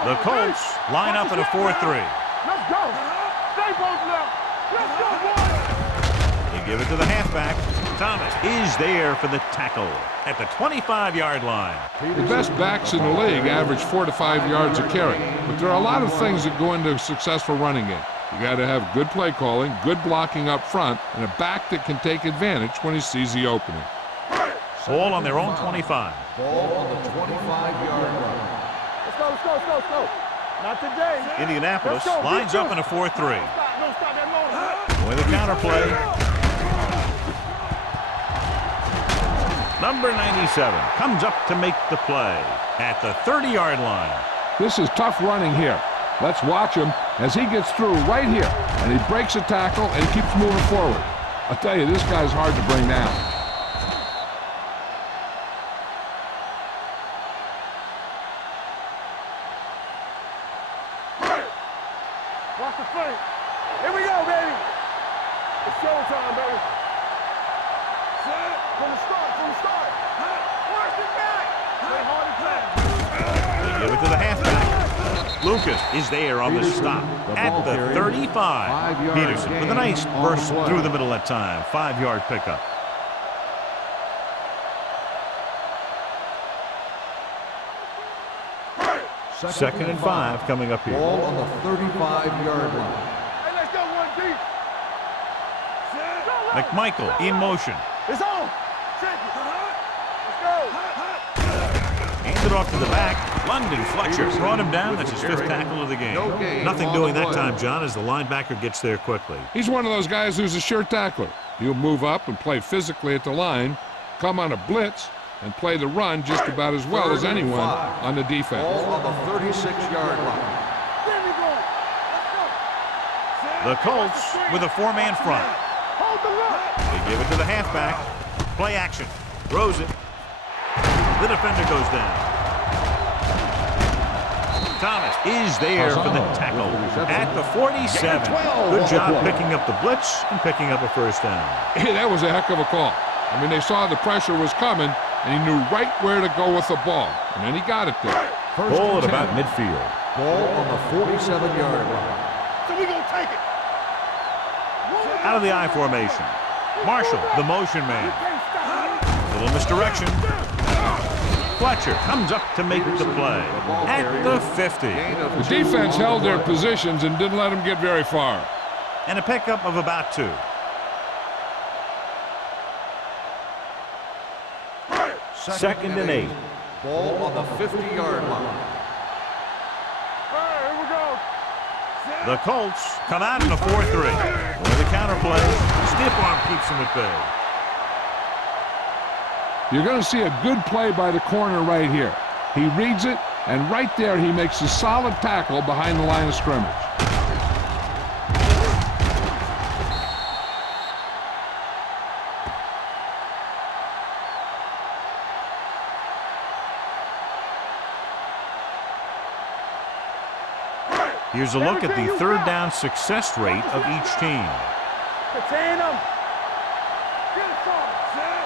The Colts line up in a 4-3. Let's go. Stay both left. Let's go, boys. You give it to the halfback. Thomas is there for the tackle at the 25-yard line. The best backs in the league average 4 to 5 yards a carry, but there are a lot of things that go into a successful running game. You got to have good play calling, good blocking up front, and a back that can take advantage when he sees the opening. Ball on their own 25. Ball on the 25-yard line. Let's go. Not today. Indianapolis lines up in a 4-3. Stop that motor. With a counter play. Number 97 comes up to make the play at the 30-yard line. This is tough running here. Let's watch him as he gets through right here, and he breaks a tackle and keeps moving forward. I'll tell you, this guy's hard to bring down. Watch the flank. Here we go, baby. It's showtime, baby. From the start. Watch it back. Play hard and fast. They give it to the halfback. Lucas is there on the stop at the 35. Peterson with a nice burst through the middle that time. 5-yard pickup. Second and 5 coming up here. Ball on the 35-yard line. Hey, let's go one deep. McMichael in motion. It's on. Check it. Let's go. Hands it off to the back. London Fletcher brought him down. That's his 5th tackle of the game. Nothing doing that time, John, as the linebacker gets there quickly. He's one of those guys who's a sure tackler. He'll move up and play physically at the line, come on a blitz, and play the run just about as well as anyone on the defense. Ball on the 36-yard line. The Colts with a 4-man front. Hold the look. They give it to the halfback. Play action. Throws it. The defender goes down. Thomas is there for the tackle at the 47. Good job picking up the blitz and picking up a first down. Hey, that was a heck of a call. I mean, they saw the pressure was coming, and he knew right where to go with the ball, and then he got it there. Ball at about midfield. Ball on the 47-yard line. So we gonna take it. Out of the I formation. Marshall, the motion man. Little misdirection. Fletcher comes up to make the play at the 50. The defense held their positions and didn't let them get very far. And a pickup of about 2. Second and 8. Ball on the 50-yard line. Here we go. The Colts come out in a 4-3. With a counter play, stiff arm keeps them at bay. You're going to see a good play by the corner right here. He reads it, and right there he makes a solid tackle behind the line of scrimmage. Here's a look at the third down success rate of each team. Contain them.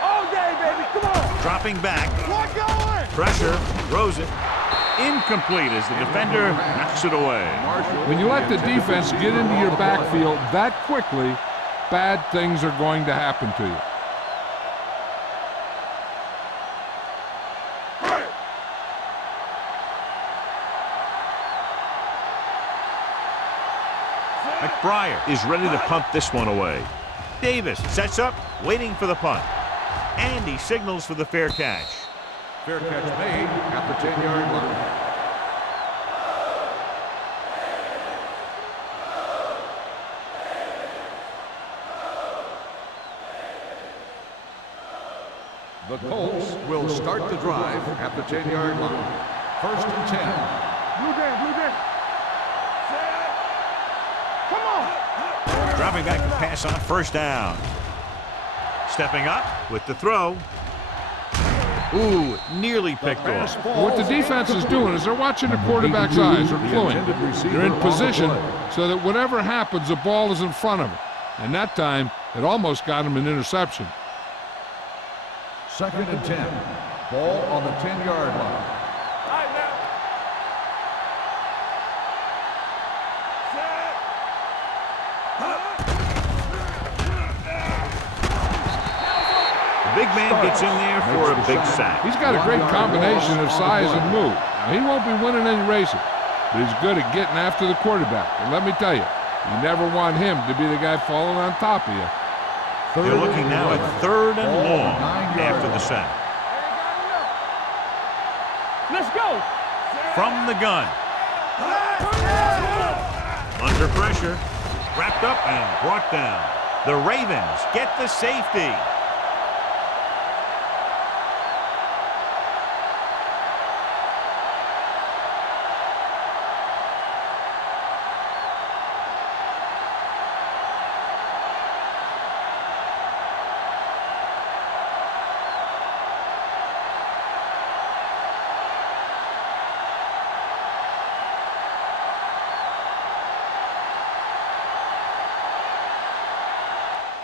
All day, baby. Come on. Dropping back. What going? Pressure. Throws it. Incomplete as the defender knocks it away. When you let the defense get into your backfield that quickly, bad things are going to happen to you. McBriar is ready to punt this one away. Davis sets up, waiting for the punt. And he signals for the fair catch. Fair catch made at the 10-yard line. The Colts will start the drive at the 10-yard line. 1st and 10. Blue down, blue down. Come on. Dropping back to pass on 1st down. Stepping up with the throw. Ooh, nearly picked off. What the defense is doing is they're watching the quarterback's eyes. They're cluing. They're in position so that whatever happens, the ball is in front of them. And that time, it almost got him an interception. 2nd and 10. Ball on the 10-yard line. Big man gets in there for a big sack. He's got a great combination of size and move. Now, he won't be winning any races, but he's good at getting after the quarterback. And let me tell you, you never want him to be the guy falling on top of you. They're looking now at 3rd and long after the sack. Let's go. From the gun. Under pressure. Wrapped up and brought down. The Ravens get the safety.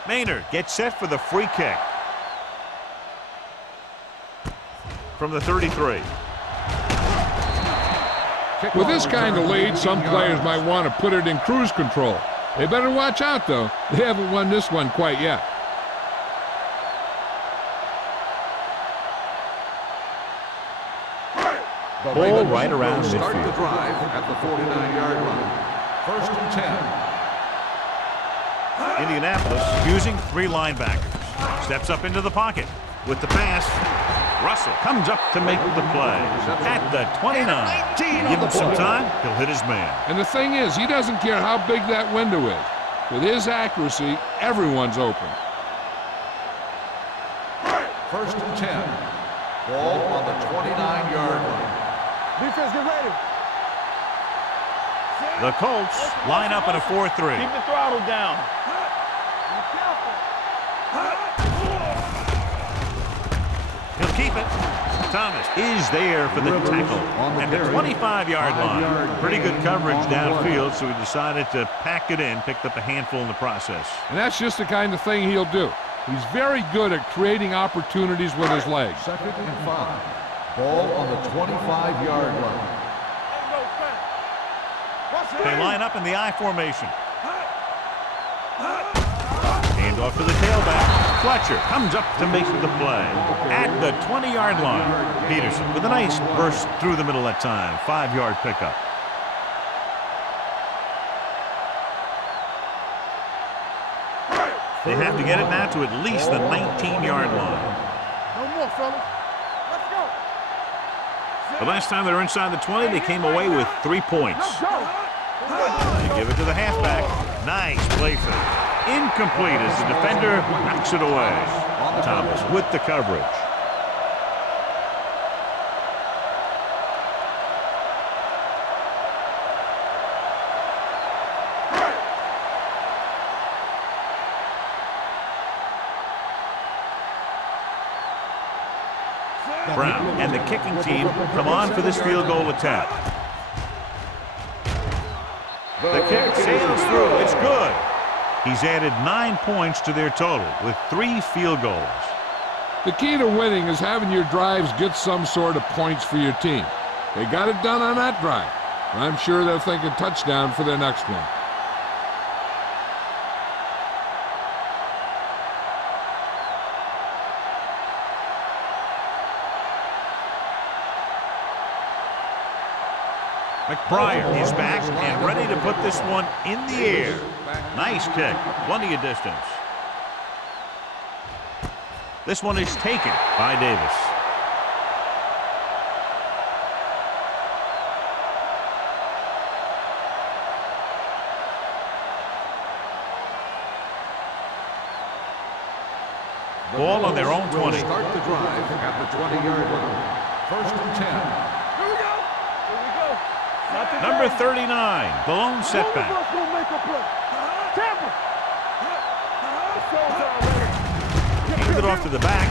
Maynard gets set for the free kick. From the 33. With this kind of lead, some players might want to put it in cruise control. They better watch out, though. They haven't won this one quite yet. Ball right around midfield. Start the drive at the 49-yard line. 1st and 10. Indianapolis using 3 linebackers. Steps up into the pocket with the pass. Russell comes up to make the play at the 29. Give him some time, he'll hit his man. And the thing is, he doesn't care how big that window is. With his accuracy, everyone's open. 1st and 10. Ball on the 29-yard line. Defense, get ready. The Colts line up in a 4-3. Keep the throttle down. He'll keep it. Thomas is there for the tackle at the 25-yard line. Pretty good coverage downfield, so he decided to pack it in, picked up a handful in the process. And that's just the kind of thing he'll do. He's very good at creating opportunities with his legs. 2nd and 5. Ball on the 25-yard line. They line up in the I formation. Hand off to the tailback. Fletcher comes up to make the play at the 20-yard line. Peterson with a nice burst through the middle that time. 5-yard pickup. They have to get it now to at least the 19-yard line. No more, fellas. Let's go. The last time they were inside the 20, they came away with 3 points. Let's go. They give it to the halfback. Nice play fake. Incomplete as the defender knocks it away. Thomas with the coverage. Brown and the kicking team come on for this field goal attempt. The kick sails through. It's good. He's added 9 points to their total with 3 field goals. The key to winning is having your drives get some sort of points for your team. They got it done on that drive. I'm sure they're thinking touchdown for their next one. McBride is back and ready to put this one in the air. Nice kick. Plenty of distance. This one is taken by Davis. Ball on their own 20. Start the drive at the 20-yard line. First and 10. Here we go. Here we go. Number 39, the lone setback. One of us will make a play. Tampa. Handed it off to the back.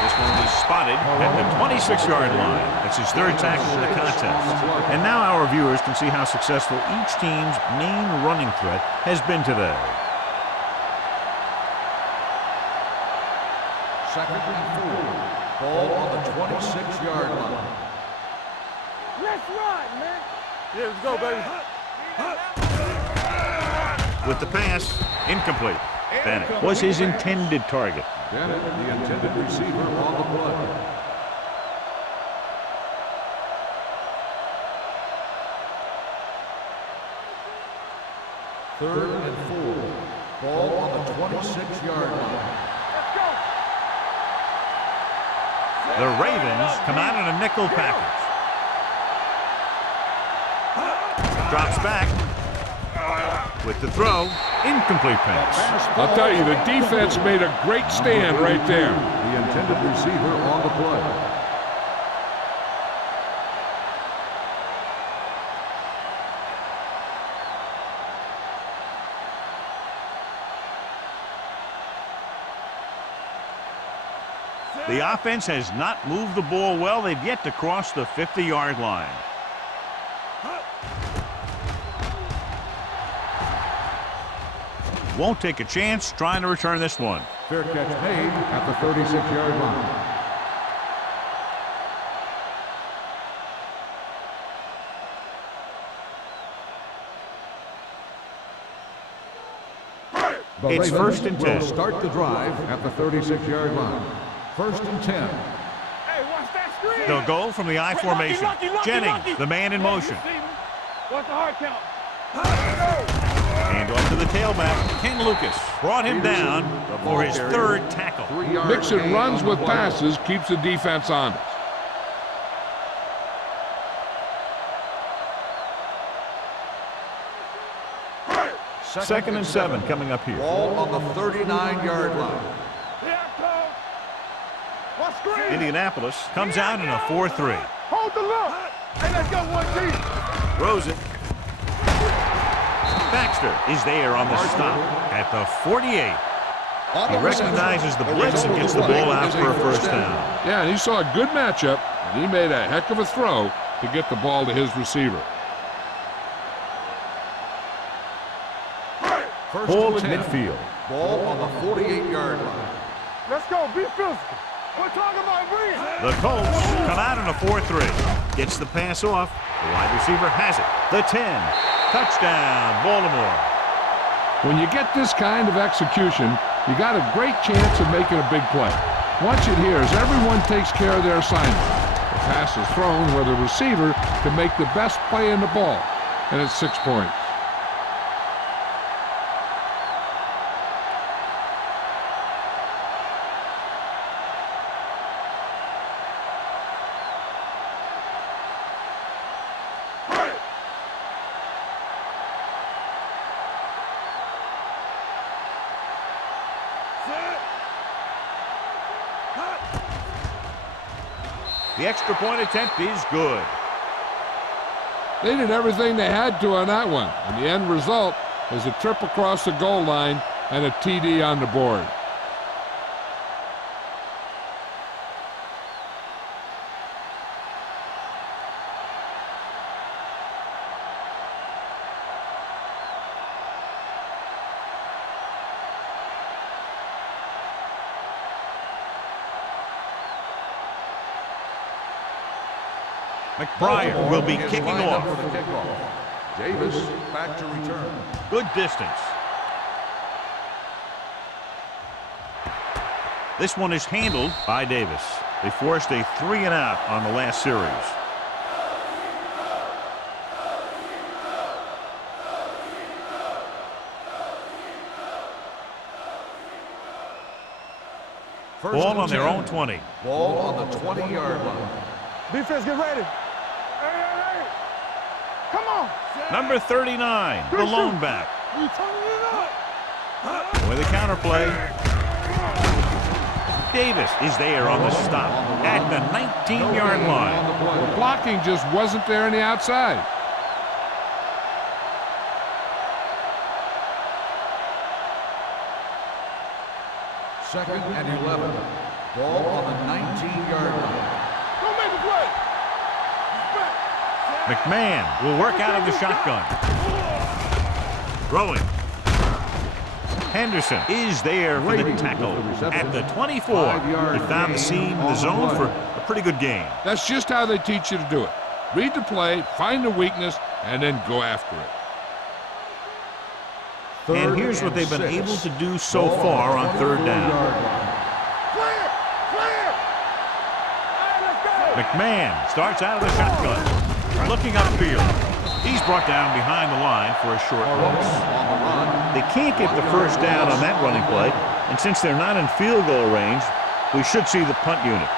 This one is spotted at the 26-yard line. That's his 3rd tackle in the contest. And now our viewers can see how successful each team's main running threat has been today. Second and 4. Ball on the 26-yard line. Let's ride, man. Yeah, let's go, baby. With the pass, incomplete. Bennett was his intended target. Bennett, the intended receiver on the play. Third and 4. Ball on the 26-yard line. Let's go. The Ravens come out in a nickel package. Drops back. With the throw, incomplete pass. I'll tell you, the defense made a great stand right there. The intended receiver on the play. The offense has not moved the ball well. They've yet to cross the 50-yard line. Won't take a chance trying to return this one. Fair catch made at the 36-yard line. The It's Ravens first and 10. will start the drive at the 36-yard line. First and 10. Hey, watch that screen. They'll go from the I formation. Lucky, Jennings, the man in motion. What's the hard count? And off to the tailback. Ken Lucas brought him down for his 3rd tackle. Mixing runs with passes keeps the defense honest. Second and 7 coming up here. Ball on the 39-yard line. Yeah, coach. What screen? Indianapolis comes out in a 4-3. Hold the look. Hey, let's go one team. Throws it. Baxter is there on the stop at the 48. He recognizes the blitz and gets the ball out for a first down. Yeah, and he saw a good matchup, and he made a heck of a throw to get the ball to his receiver. Ball at midfield. Ball on the 48-yard line. Let's go. Be physical. We're talking about bringing. The Colts come out in a 4-3. Gets the pass off. The wide receiver has it. The 10. Touchdown, Baltimore. When you get this kind of execution, you got a great chance of making a big play. Watch it here as everyone takes care of their assignment. The pass is thrown where the receiver can make the best play in the ball, and it's 6 points. The extra point attempt is good. They did everything they had to on that one, and the end result is a trip across the goal line and a TD on the board. McBride will be kicking off. For the kickoff. Davis back to return. Good distance. This one is handled by Davis. They forced a 3-and-out on the last series. Ball on their own 20. Ball on the 20-yard line. Defense, get ready. Hey. Come on. Number 39, the lone back. You turning it up. With a counterplay. Davis is there on the stop at the 19-yard line. The blocking just wasn't there on the outside. Second and 11. Ball on the 19-yard line. Don't make a play. McMahon will work out of the shotgun. Throwing. Henderson is there for the tackle at the 24. He found the seam in the zone for a pretty good game. That's just how they teach you to do it. Read the play, find the weakness, and then go after it. And here's what they've been able to do so far on third down. McMahon starts out of the shotgun, looking upfield. He's brought down behind the line for a short loss. They can't get the first down on that running play, and since they're not in field goal range, we should see the punt unit.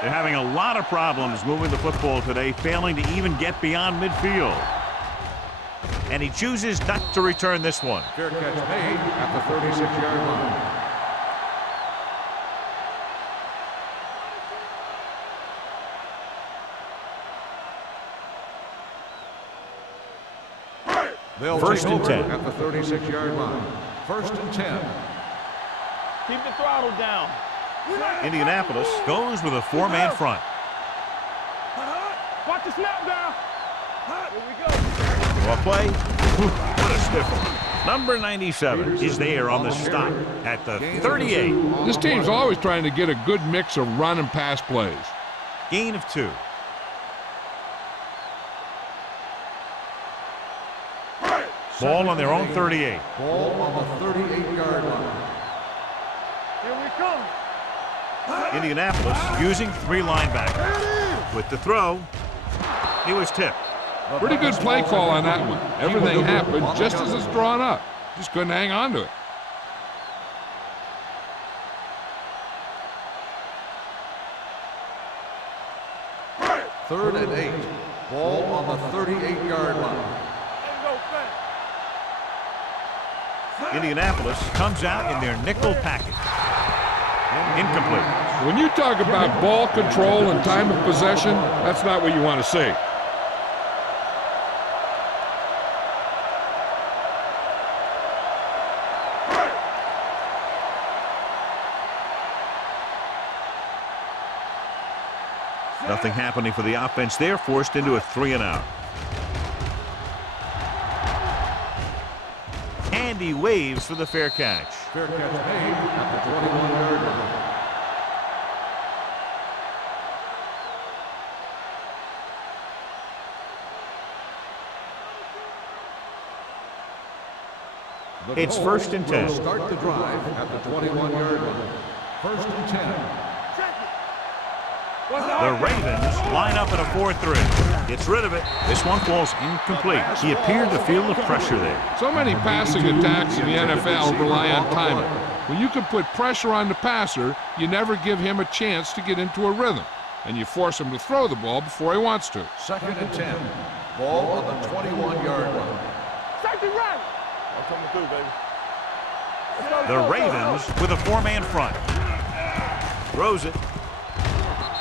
They're having a lot of problems moving the football today, failing to even get beyond midfield. And he chooses not to return this one. Fair catch made at the 36-yard line. They'll First take and over 10. at the 36-yard line. First and 10. Keep the throttle down. Indianapolis goes with a 4-man front. Watch the snap down. Here we go. Off play. What a stiff one. Number 97 is there on the stop at the 38. This team's always trying to get a good mix of run and pass plays. Gain of 2. Ball on their own 38. Ball on the 38-yard line. Here we come. Indianapolis using 3 linebackers. With the throw, he was tipped. Pretty good play call on that one. Everything happened just as it's drawn up. Just couldn't hang on to it. Third and 8. Ball on the 38-yard line. Indianapolis comes out in their nickel package. Incomplete. When you talk about ball control and time of possession, that's not what you want to see. Nothing happening for the offense. They're forced into a 3-and-out. And he waves for the fair catch. Fair catch made at the 21-yard line. It's first and 10. Start the drive at the 21-yard line. First and 10. The Ravens line up in a 4-3. Gets rid of it. This one falls incomplete. He appeared to feel the pressure there. So many passing attacks in the NFL rely on timing. When you can put pressure on the passer, you never give him a chance to get into a rhythm, and you force him to throw the ball before he wants to. Second and 10. Ball on the 21-yard line. Safety right. I'm coming through, baby. The Ravens with a 4-man front. Throws it.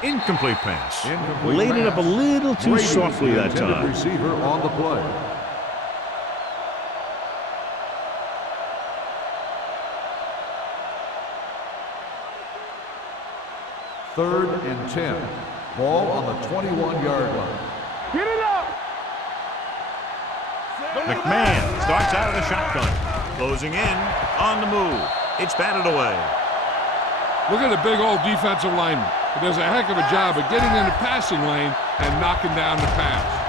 Incomplete pass. Laid it up a little too softly that time. Receiver on the play. Third and 10. Ball on the 21-yard line. Get it up. Don't McMahon starts out of the shotgun. Closing in on the move. It's batted away. Look at the big old defensive lineman. He does a heck of a job of getting in the passing lane and knocking down the pass.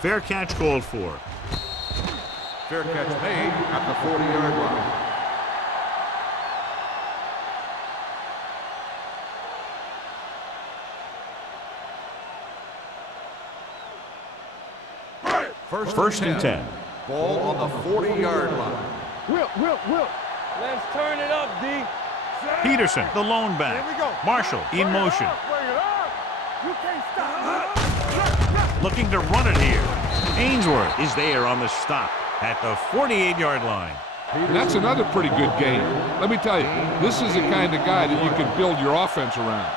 Fair catch called for. Fair catch made at the 40-yard line. First and 10. Ball on the 40-yard line. Will. Let's turn it up, D. Peterson, the lone back. Here we go. Marshall in motion. Bring it up. You can't stop. Looking to run it here. Ainsworth is there on the stop at the 48-yard line. And that's another pretty good game. Let me tell you, this is the kind of guy that you can build your offense around.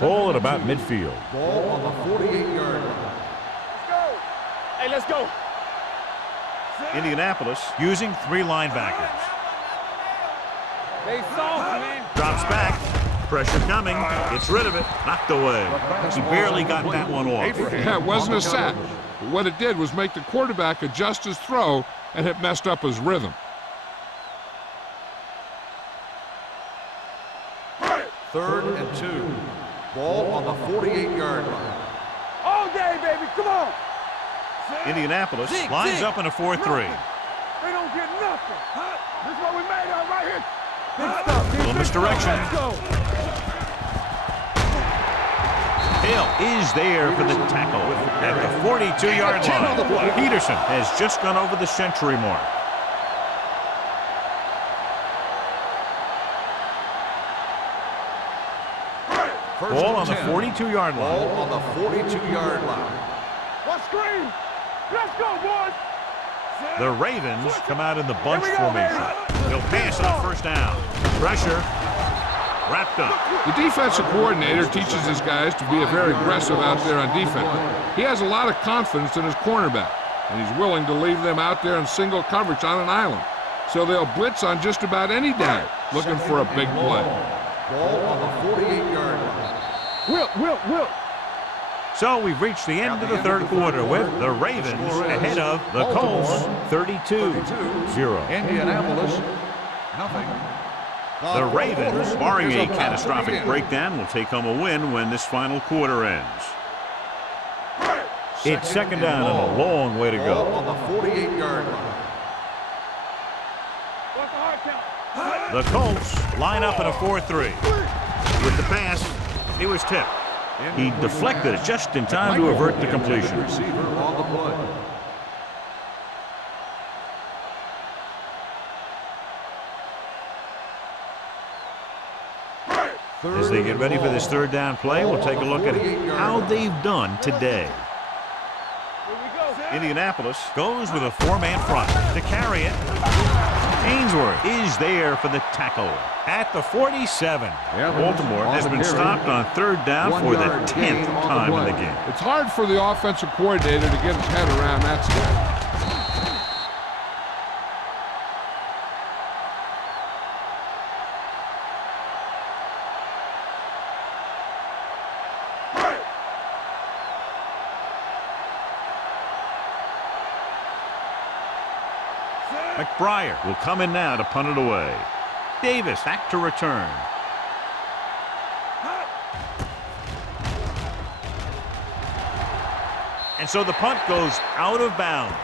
Ball at about midfield. Ball on the 48-yard line. Let's go. Hey, let's go. Indianapolis using 3 linebackers. They soft, man. Drops back. Pressure coming. Gets rid of it. Knocked away. He barely got that one off. Yeah, it wasn't a sack. But what it did was make the quarterback adjust his throw, and it messed up his rhythm. Third and 2. Ball on the 48-yard line. All day, baby. Come on. Indianapolis lines up in a 4-3. They don't get nothing. This is what we made out right here. Big stuff. Little misdirection. Let's go. Hill is there for the tackle at the 42-yard line. Peterson has just gone over the century mark. Ball on the 42-yard line. Ball on the 42-yard line. What screen? Let's go, boys. The Ravens come out in the bunch formation. They'll pass on first down. Pressure. Wrapped up. The defensive coordinator teaches his guys to be very aggressive out there on defense. He has a lot of confidence in his cornerback, and he's willing to leave them out there in single coverage on an island. So they'll blitz on just about any down, looking for a big play. Ball on the 48-yard line. Will. So we've reached the end of the third quarter with the Ravens ahead of the Colts 32-0. Indianapolis, nothing. The Ravens, barring a catastrophic breakdown, will take home a win when this final quarter ends. It's second down and a long way to Ball go. on the 48-yard line. What's the hard count? The Colts line up in a 4-3. With the pass, he was tipped. He deflected it just in time to avert the completion. Receiver on the play. As they get ready for this third down play, we'll take a look at how they've done today. Here we go. Indianapolis goes with a 4-man front to carry it. Ainsworth is there for the tackle at the 47. Baltimore has been stopped on third down for the 10th time in the game. It's hard for the offensive coordinator to get his head around that stuff. McBriar will come in now to punt it away. Davis back to return. And so the punt goes out of bounds.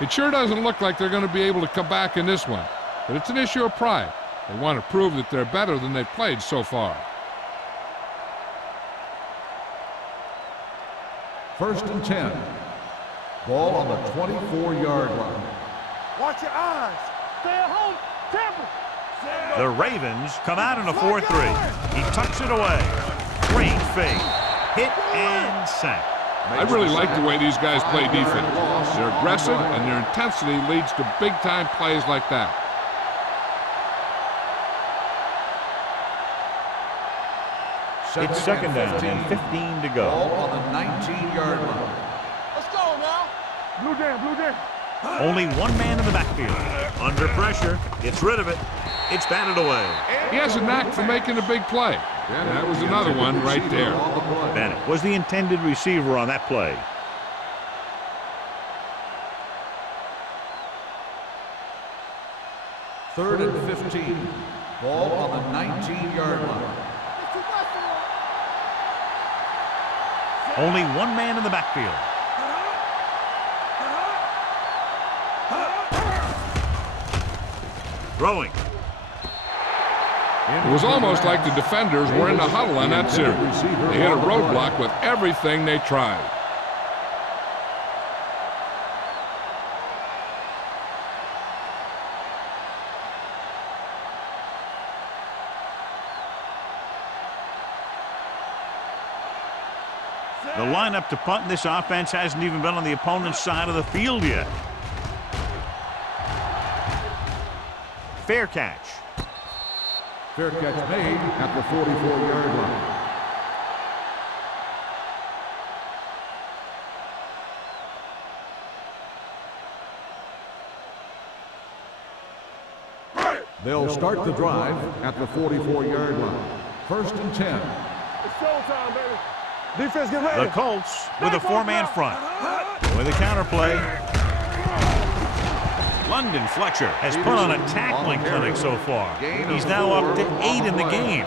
It sure doesn't look like they're going to be able to come back in this one, but it's an issue of pride. They want to prove that they're better than they've played so far. First and 10. Ball on the 24-yard line. Watch your eyes. Stay at home. Tampa. The Ravens come out in a 4-3. He tucks it away. Great fake. Hit and sack. I really like the way these guys play defense. They're aggressive, and their intensity leads to big-time plays like that. It's second down and 15 to go. Ball on the 19-yard line. Let's go now. Blue jam, blue jam. Only one man in the backfield. Under pressure, gets rid of it. It's batted away. He has a knack for making a big play. And that was another one right there. Bennett was the intended receiver on that play. Third and 15. Ball on the 19-yard line. Only one man in the backfield. Throwing. It was almost like the defenders were in the huddle on that series. They hit a roadblock with everything they tried. The lineup to punt in this offense hasn't even been on the opponent's side of the field yet. Fair catch. Fair catch made at the 44-yard line. They'll start the drive at the 44-yard line. First and 10. It's showtime, baby. Defense, get ready. The Colts with a four-man front. With a counterplay. London Fletcher has put on a tackling clinic so far. He's now up to 8 in the game.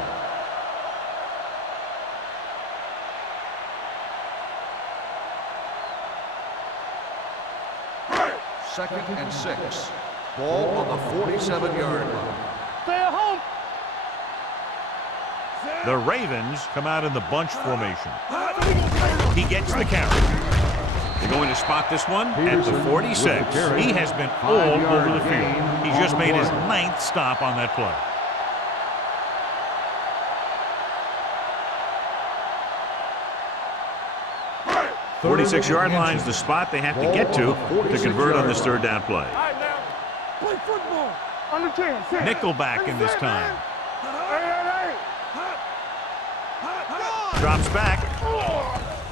Second and 6. Ball on the 47-yard line. Stay at home. The Ravens come out in the bunch formation. He gets the carry. They're going to spot this one at the 46. He has been all over the field. He just made his 9th stop on that play. "46-yard line's the spot they have to get to convert on this third down play. All right, now. Play football. Under 10. Set. Nickelback in this time. Hey. Drops back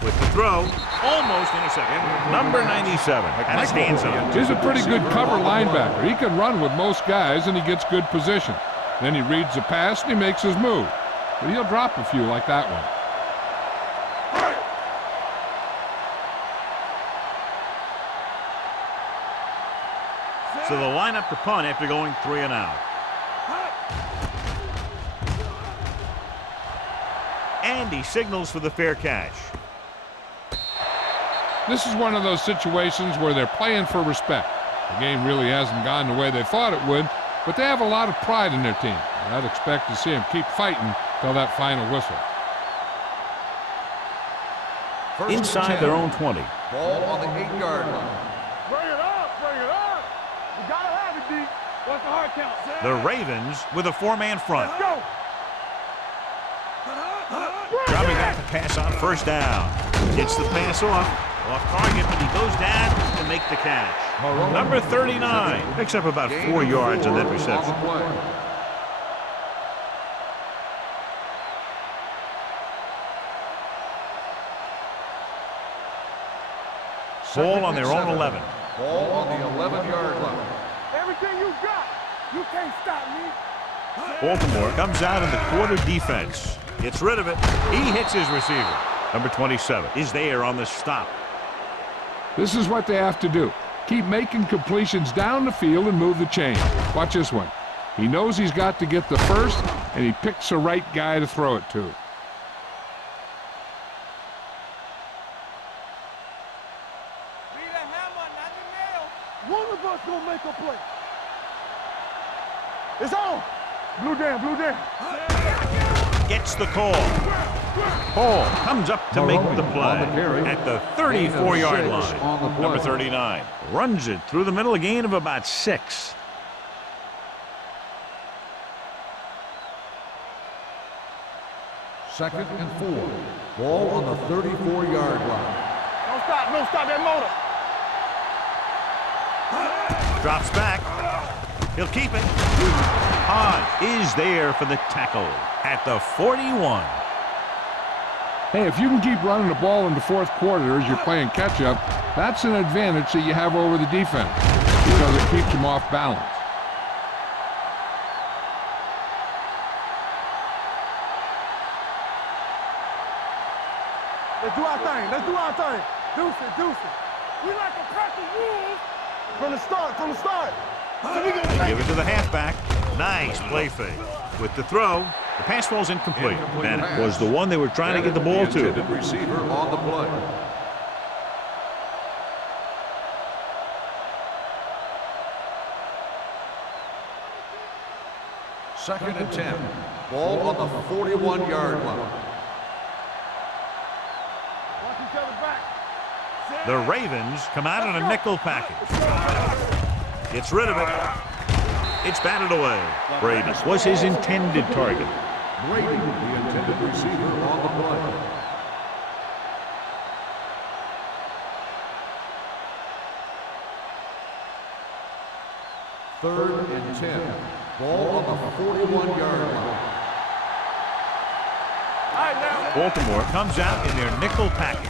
with the throw. Almost intercepted. Number 97 had his hands on it. He's a pretty good cover linebacker. He can run with most guys, and he gets good position. Then he reads the pass, and he makes his move. But he'll drop a few like that one. So the lineup to punt after going 3 and out. And he signals for the fair catch. This is one of those situations where they're playing for respect. The game really hasn't gone the way they thought it would, but they have a lot of pride in their team. And I'd expect to see them keep fighting till that final whistle. Inside their own 20. Ball on the 8-yard line. Bring it up. Bring it up. You got to have it, D. What's the hard count? The Ravens with a four-man front. Let's go. Dropping back to pass on first down. Gets the pass off target, but he goes down to make the catch. Number 39 picks up about 4 yards on that reception. Ball on their own 11. Ball on the 11-yard line. Everything you got. You can't stop me. Baltimore comes out in the quarter defense. Gets rid of it. He hits his receiver. Number 27 is there on the stop. This is what they have to do. Keep making completions down the field and move the chain. Watch this one. He knows he's got to get the first, and he picks the right guy to throw it to. One of us gonna make a play. It's on. Blue jam, blue jam. Gets the call. Ball comes up to make the play at the 34-yard line. Number 39 runs it through the middle, a gain of about 6. Second and 4. Ball on the 34-yard line. stop that motor. Drops back. He'll keep it. Hodge is there for the tackle at the 41. Hey, if you can keep running the ball in the fourth quarter as you're playing catch-up, that's an advantage that you have over the defense because it keeps them off balance. Let's do our thing. Let's do our thing. Deuce it. We like to practice rules from the start. So we gonna Give it to the halfback. Nice play fake. With the throw, the pass falls incomplete. Bennett was the one they were trying to get the ball to. The receiver on the play. Second and 10. Ball on the 41-yard line. watch each other back. The Ravens come out in a nickel package. Gets rid of it. It's batted away. Brady was his intended target. Brady, the intended receiver on the play. Third and 10. Ball on the 41-yard line. Baltimore comes out in their nickel package.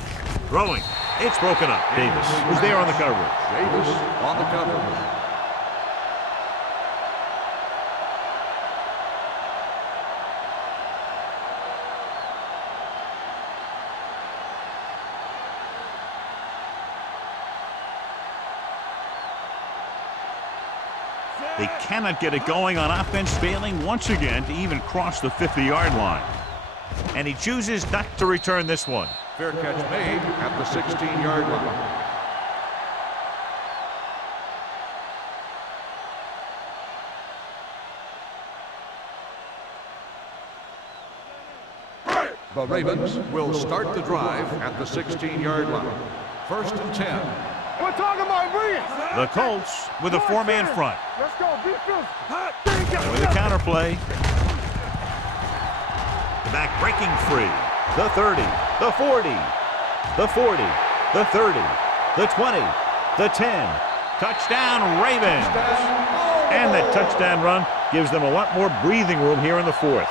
Throwing. It's broken up. Davis was there on the coverage. Davis on the coverage. They cannot get it going on offense, failing once again to even cross the 50-yard line. And he chooses not to return this one. Fair catch made at the 16-yard line. The Ravens will start the drive at the 16-yard line. First and 10. We're talking about brilliance. The Colts with a four-man front. Let's go. Be physical. With a counterplay. The back breaking free. The 30, the 40, the 40, the 30, the 20, the 10. Touchdown, Ravens. And that touchdown run gives them a lot more breathing room here in the fourth.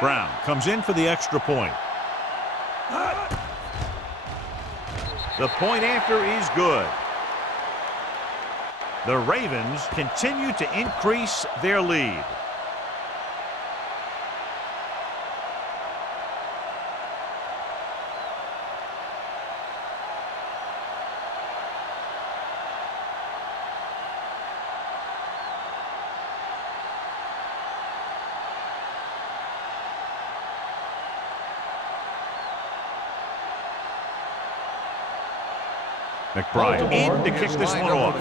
Brown comes in for the extra point. The point after is good. The Ravens continue to increase their lead. McBride in to kick this one off.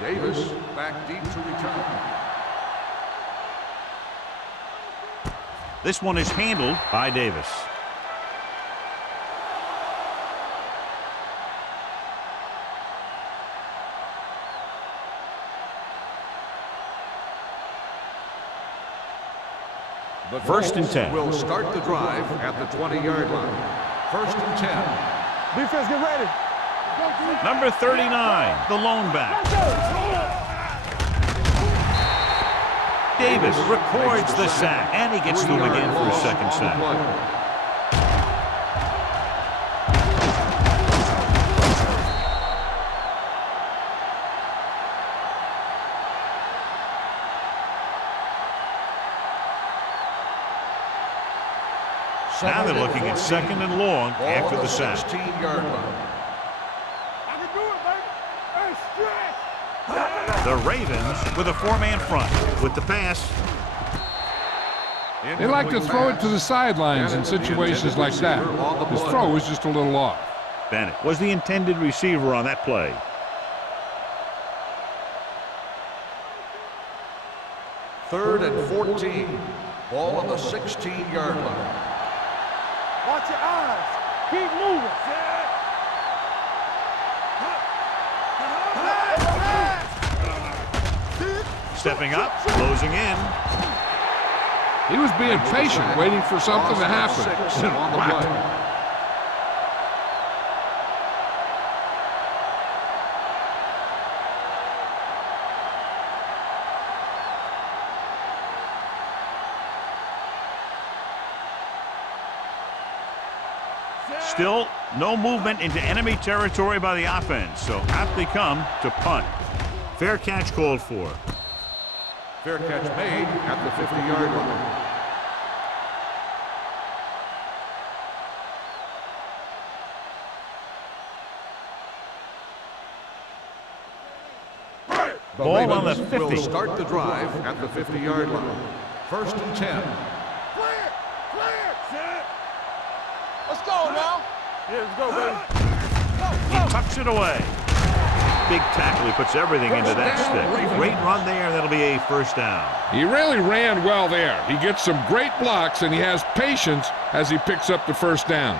Davis back deep to return. This one is handled by Davis. The First and 10. Will start the drive at the 20-yard line. First and 10. Defense, get ready. Number 39, the lone back. Davis records the sack, and he gets to him again for his second sack. Now they're looking at second and long after the sack. 16-yard line. The Ravens with a four-man front with the pass. They like to throw it to the sidelines in situations like that. His throw was just a little off. Bennett was the intended receiver on that play. Third and 14. Ball on the 16-yard line. Watch your eyes. Keep moving. Stepping up, closing in. He was being patient, waiting for something to happen. On the play. Still no movement into enemy territory by the offense, so out they come to punt. Fair catch called for. Fair catch made at the 50-yard line. The Ball on the Ravens 50. will start the drive at the 50-yard line. 1st and 10. Clear! Clear! Set! Let's go now! Yeah, let's go, baby. He tucks it away. Big tackle. He puts everything into that stick. Great run there. That'll be a first down. He really ran well there. He gets some great blocks, and he has patience as he picks up the first down.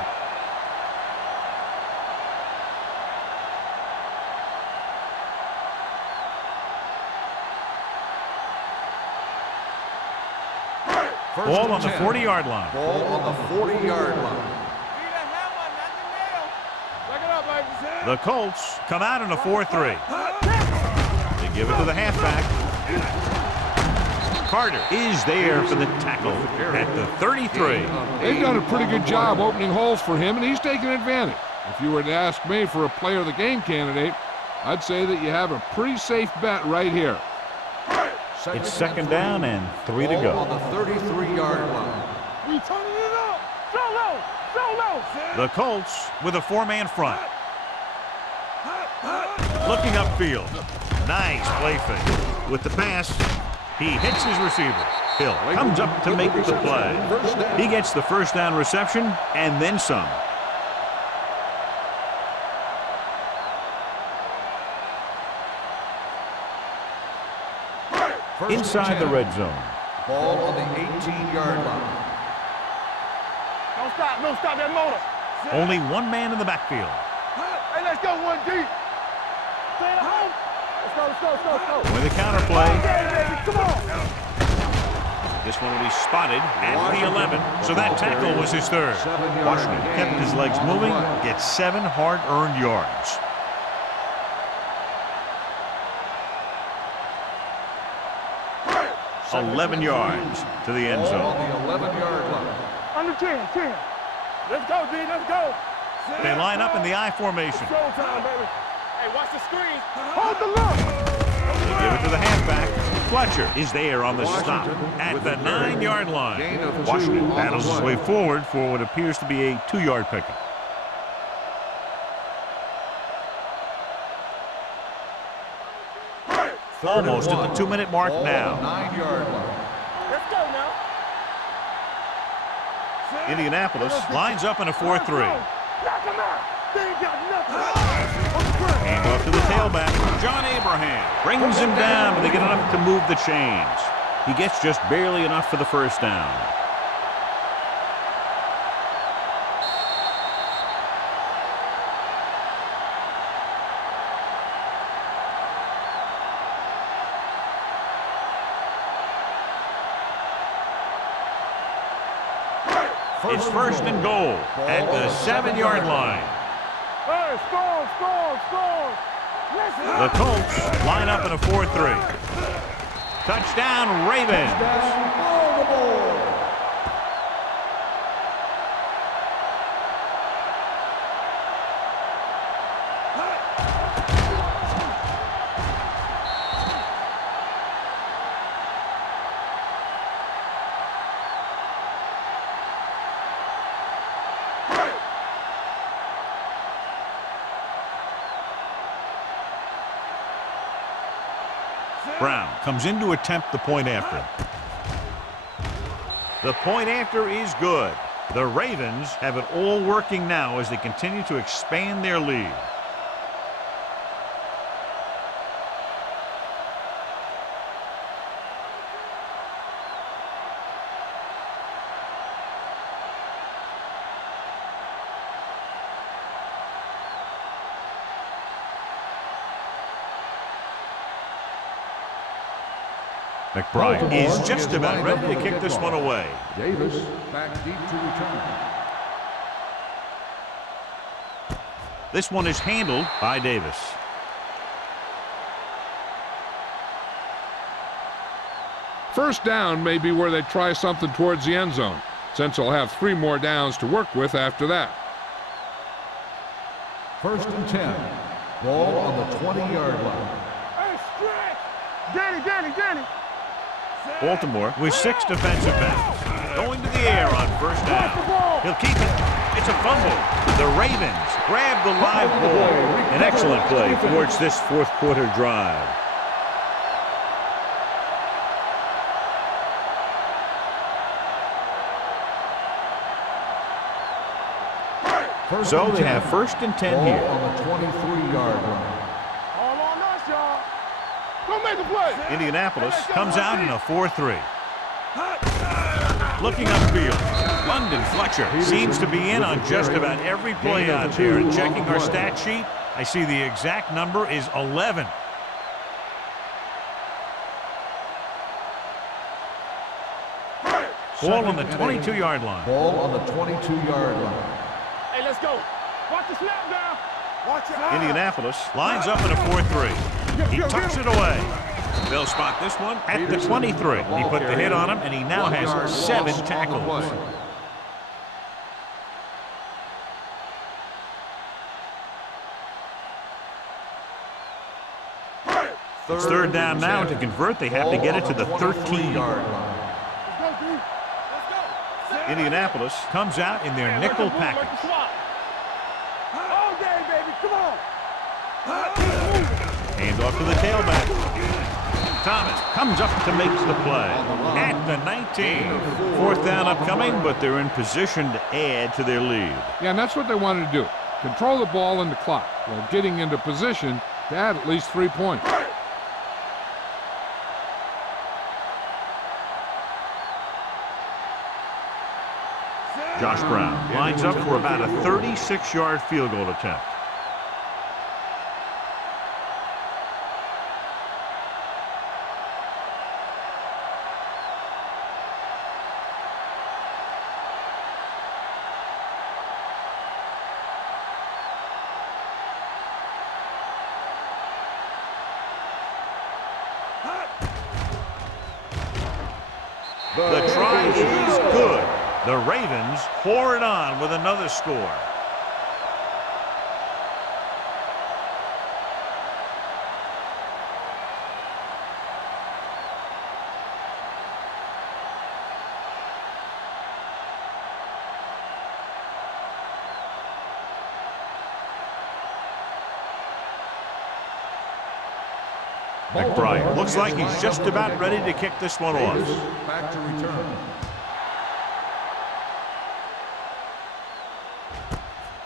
Ball on the 40-yard line. Ball on the 40-yard line. The Colts come out in a 4-3. They give it to the halfback. Carter is there for the tackle at the 33. They've done a pretty good job opening holes for him, and he's taking advantage. If you were to ask me for a player of the game candidate, I'd say that you have a pretty safe bet right here. It's second down and 3 to go. On the 33-yard line. We turning it up. Solo! Solo! The Colts with a 4-man front. Looking upfield. Nice play fake. With the pass, he hits his receiver. Hill comes up to make the play. He gets the first down reception and then some. Inside the red zone. Ball on the 18-yard line. Don't stop. Don't stop that motor. Only one man in the backfield. Hey, let's go one deep. Stay at home. Let's go, let's go, let's go, let's go. With a counter play. Okay, baby, come on. This one will be spotted at the 11. So that tackle was his third. Washington kept his legs moving, gets 7 hard-earned yards. Second 11 yards to the end Ball zone. on the 11-yard line. Under 10, 10. Let's go, D, let's go. They line up in the I formation. Showtime, baby. Hey, watch the screen. Hold the look. They give it to the halfback. Fletcher is there on the stop at the 9-yard line. Gain of 2 Washington on the battles his play. way forward for what appears to be a 2-yard pickup. Almost at the 2-minute mark Ball now. on the 9-yard line. Let's go now. Indianapolis lines up in a 4-3. Knock him out. They ain't got nothing. Hand off to the tailback. John Abraham brings him down, but they get enough to move the chains. He gets just barely enough for the first down. It's first and goal at the 7-yard line. Hey, score, score, score. The Colts line up in a 4-3. Touchdown, Ravens. Brown comes in to attempt the point after. The point after is good. The Ravens have it all working now as they continue to expand their lead. McBride is just about ready to kick this one away. Davis back deep to return. This one is handled by Davis. First down may be where they try something towards the end zone, since they'll have 3 more downs to work with after that. 1st and 10. Ball on the 20-yard line. Hey, stretch! Danny! Baltimore with 6 defensive backs. Going to the air on first down. He'll keep it. It's a fumble. The Ravens grab the live ball. An excellent play towards this fourth quarter drive. So they have 1st and 10 here. Ball on the 23-yard line. All on us, y'all. Go make a play. Indianapolis comes out in a 4-3. Looking upfield, London Fletcher seems to be in on just about every play out there. And checking our stat sheet, I see the exact number is 11. Ball on the 22-yard line. Ball on the 22-yard line. Hey, let's go. Watch the snap down. Watch your eyes. Indianapolis lines up in a 4-3. He tucks it away. They'll spot this one at the 23. He put the hit on him, and he now has 7 tackles. It's 3rd down now. To convert, they have to get it to the 13-yard line. Indianapolis comes out in their nickel package. All day, baby. Come on. Hand off to the tailback. Thomas comes up to make the play at the 19. 4th down upcoming, but they're in position to add to their lead. Yeah, and that's what they wanted to do. Control the ball and the clock while getting into position to add at least 3 points. Josh Brown lines up for about a 36-yard field goal attempt. The try is good. The Ravens pour it on with another score. McBride looks like he's just about ready to kick this one off. Back to return.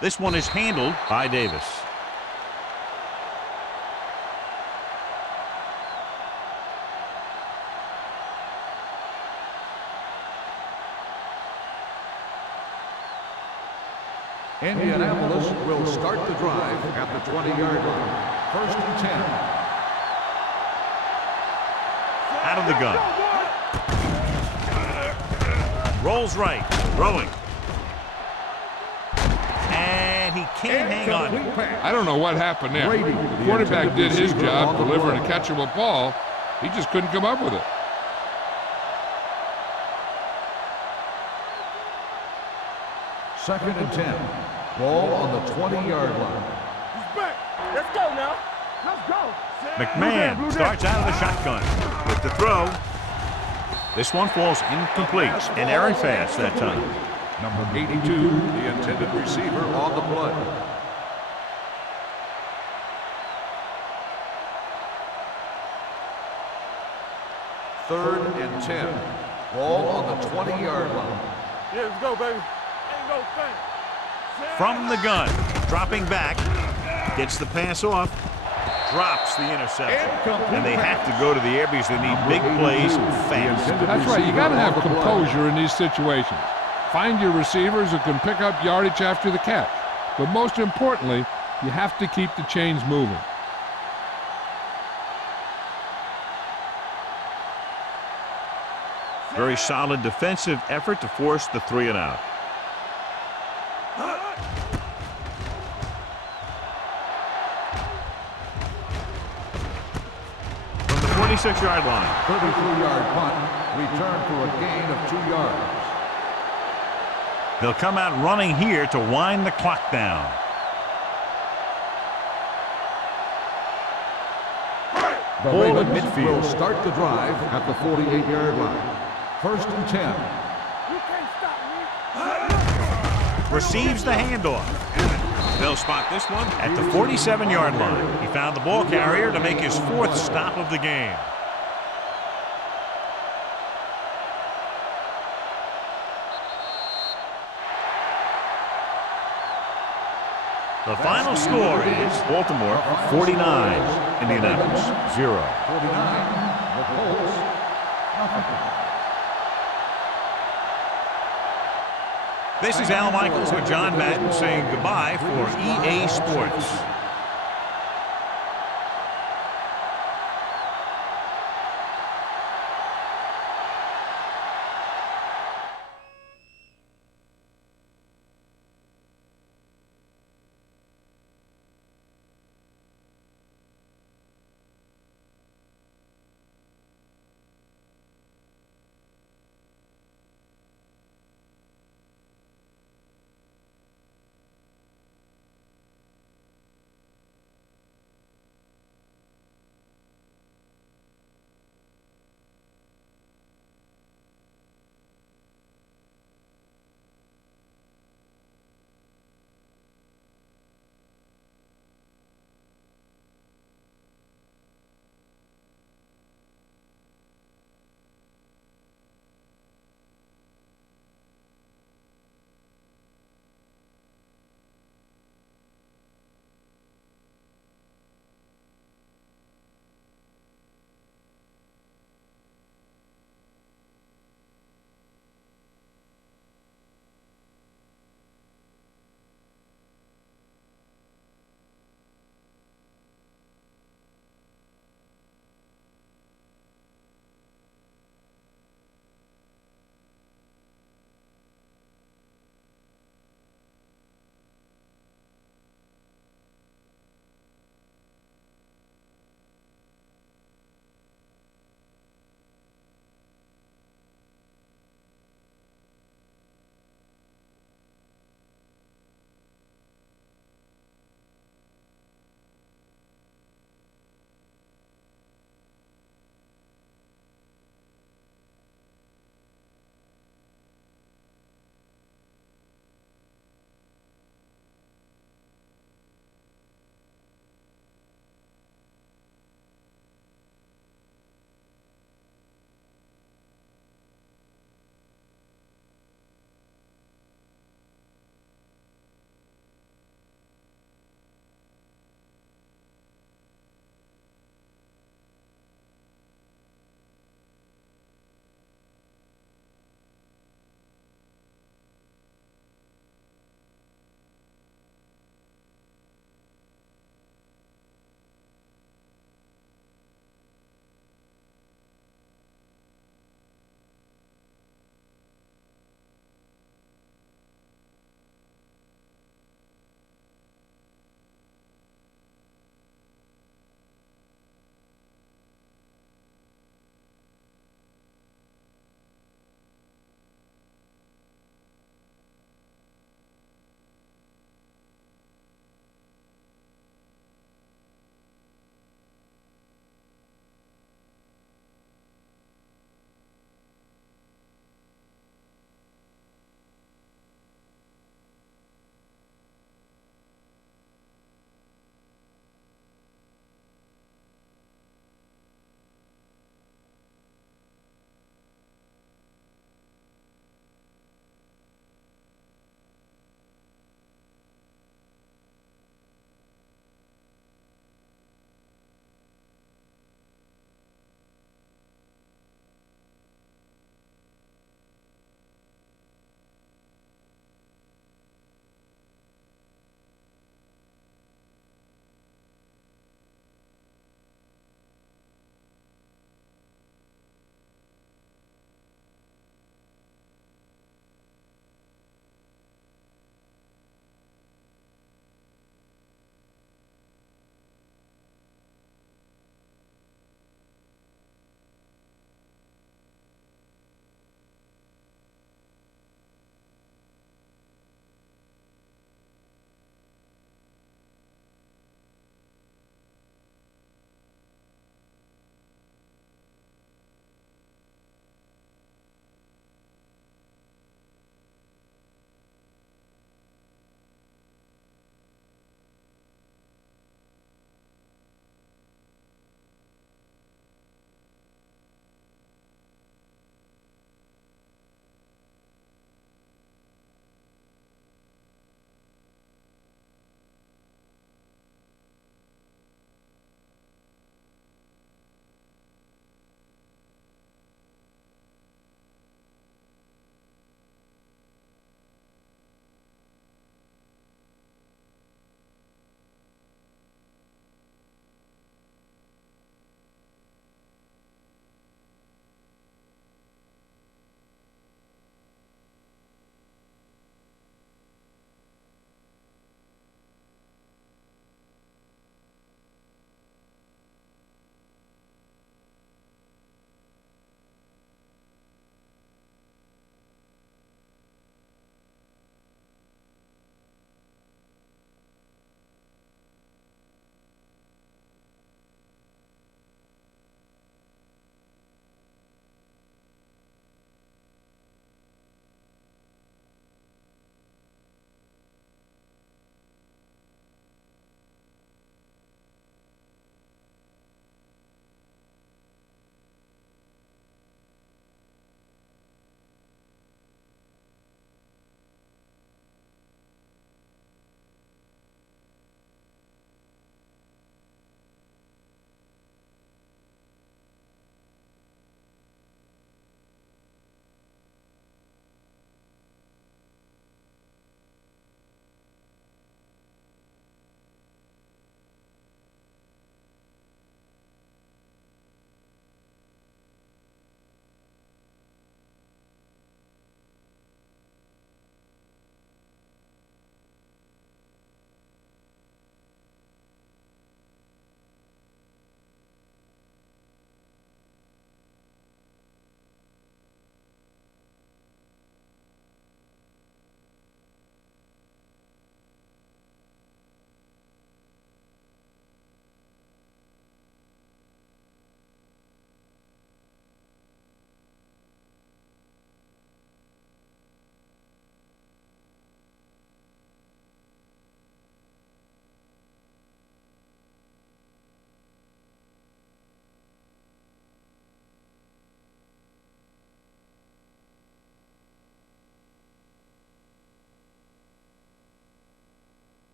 This one is handled by Davis. Indianapolis will start the drive at the 20-yard line. 1st and 10. Out of the gun. Rolls right. Throwing. And he can't hang on. I don't know what happened there. The quarterback did his job delivering a catchable ball. He just couldn't come up with it. Second and 10. Ball on the 20-yard line. He's back. Let's go now. Let's go. McMahon starts out of the shotgun with the throw. This one falls incomplete. An error pass that time. Number 82, the intended receiver on the play. Third and 10. Ball on the 20-yard line. Yeah, let's go, baby. Ain't no thing. From the gun, dropping back, gets the pass off, drops the interception. And they have to go to the air because they need big plays fast. That's right. You got to have composure in these situations. Find your receivers who can pick up yardage after the catch. But most importantly, you have to keep the chains moving. Very solid defensive effort to force the 3 and out. From the 46-yard line. 33-yard punt, return for a gain of 2 yards. They'll come out running here to wind the clock down. The Ravens will start the drive at the 48-yard line. 1st and 10. You can't stop me. Receives the handoff. They'll spot this one at the 47-yard line. He found the ball carrier to make his 4th stop of the game. The final score is Baltimore 49, Indianapolis 0. 49, the Colts, nothing. This is Al Michaels with John Madden saying goodbye for EA Sports.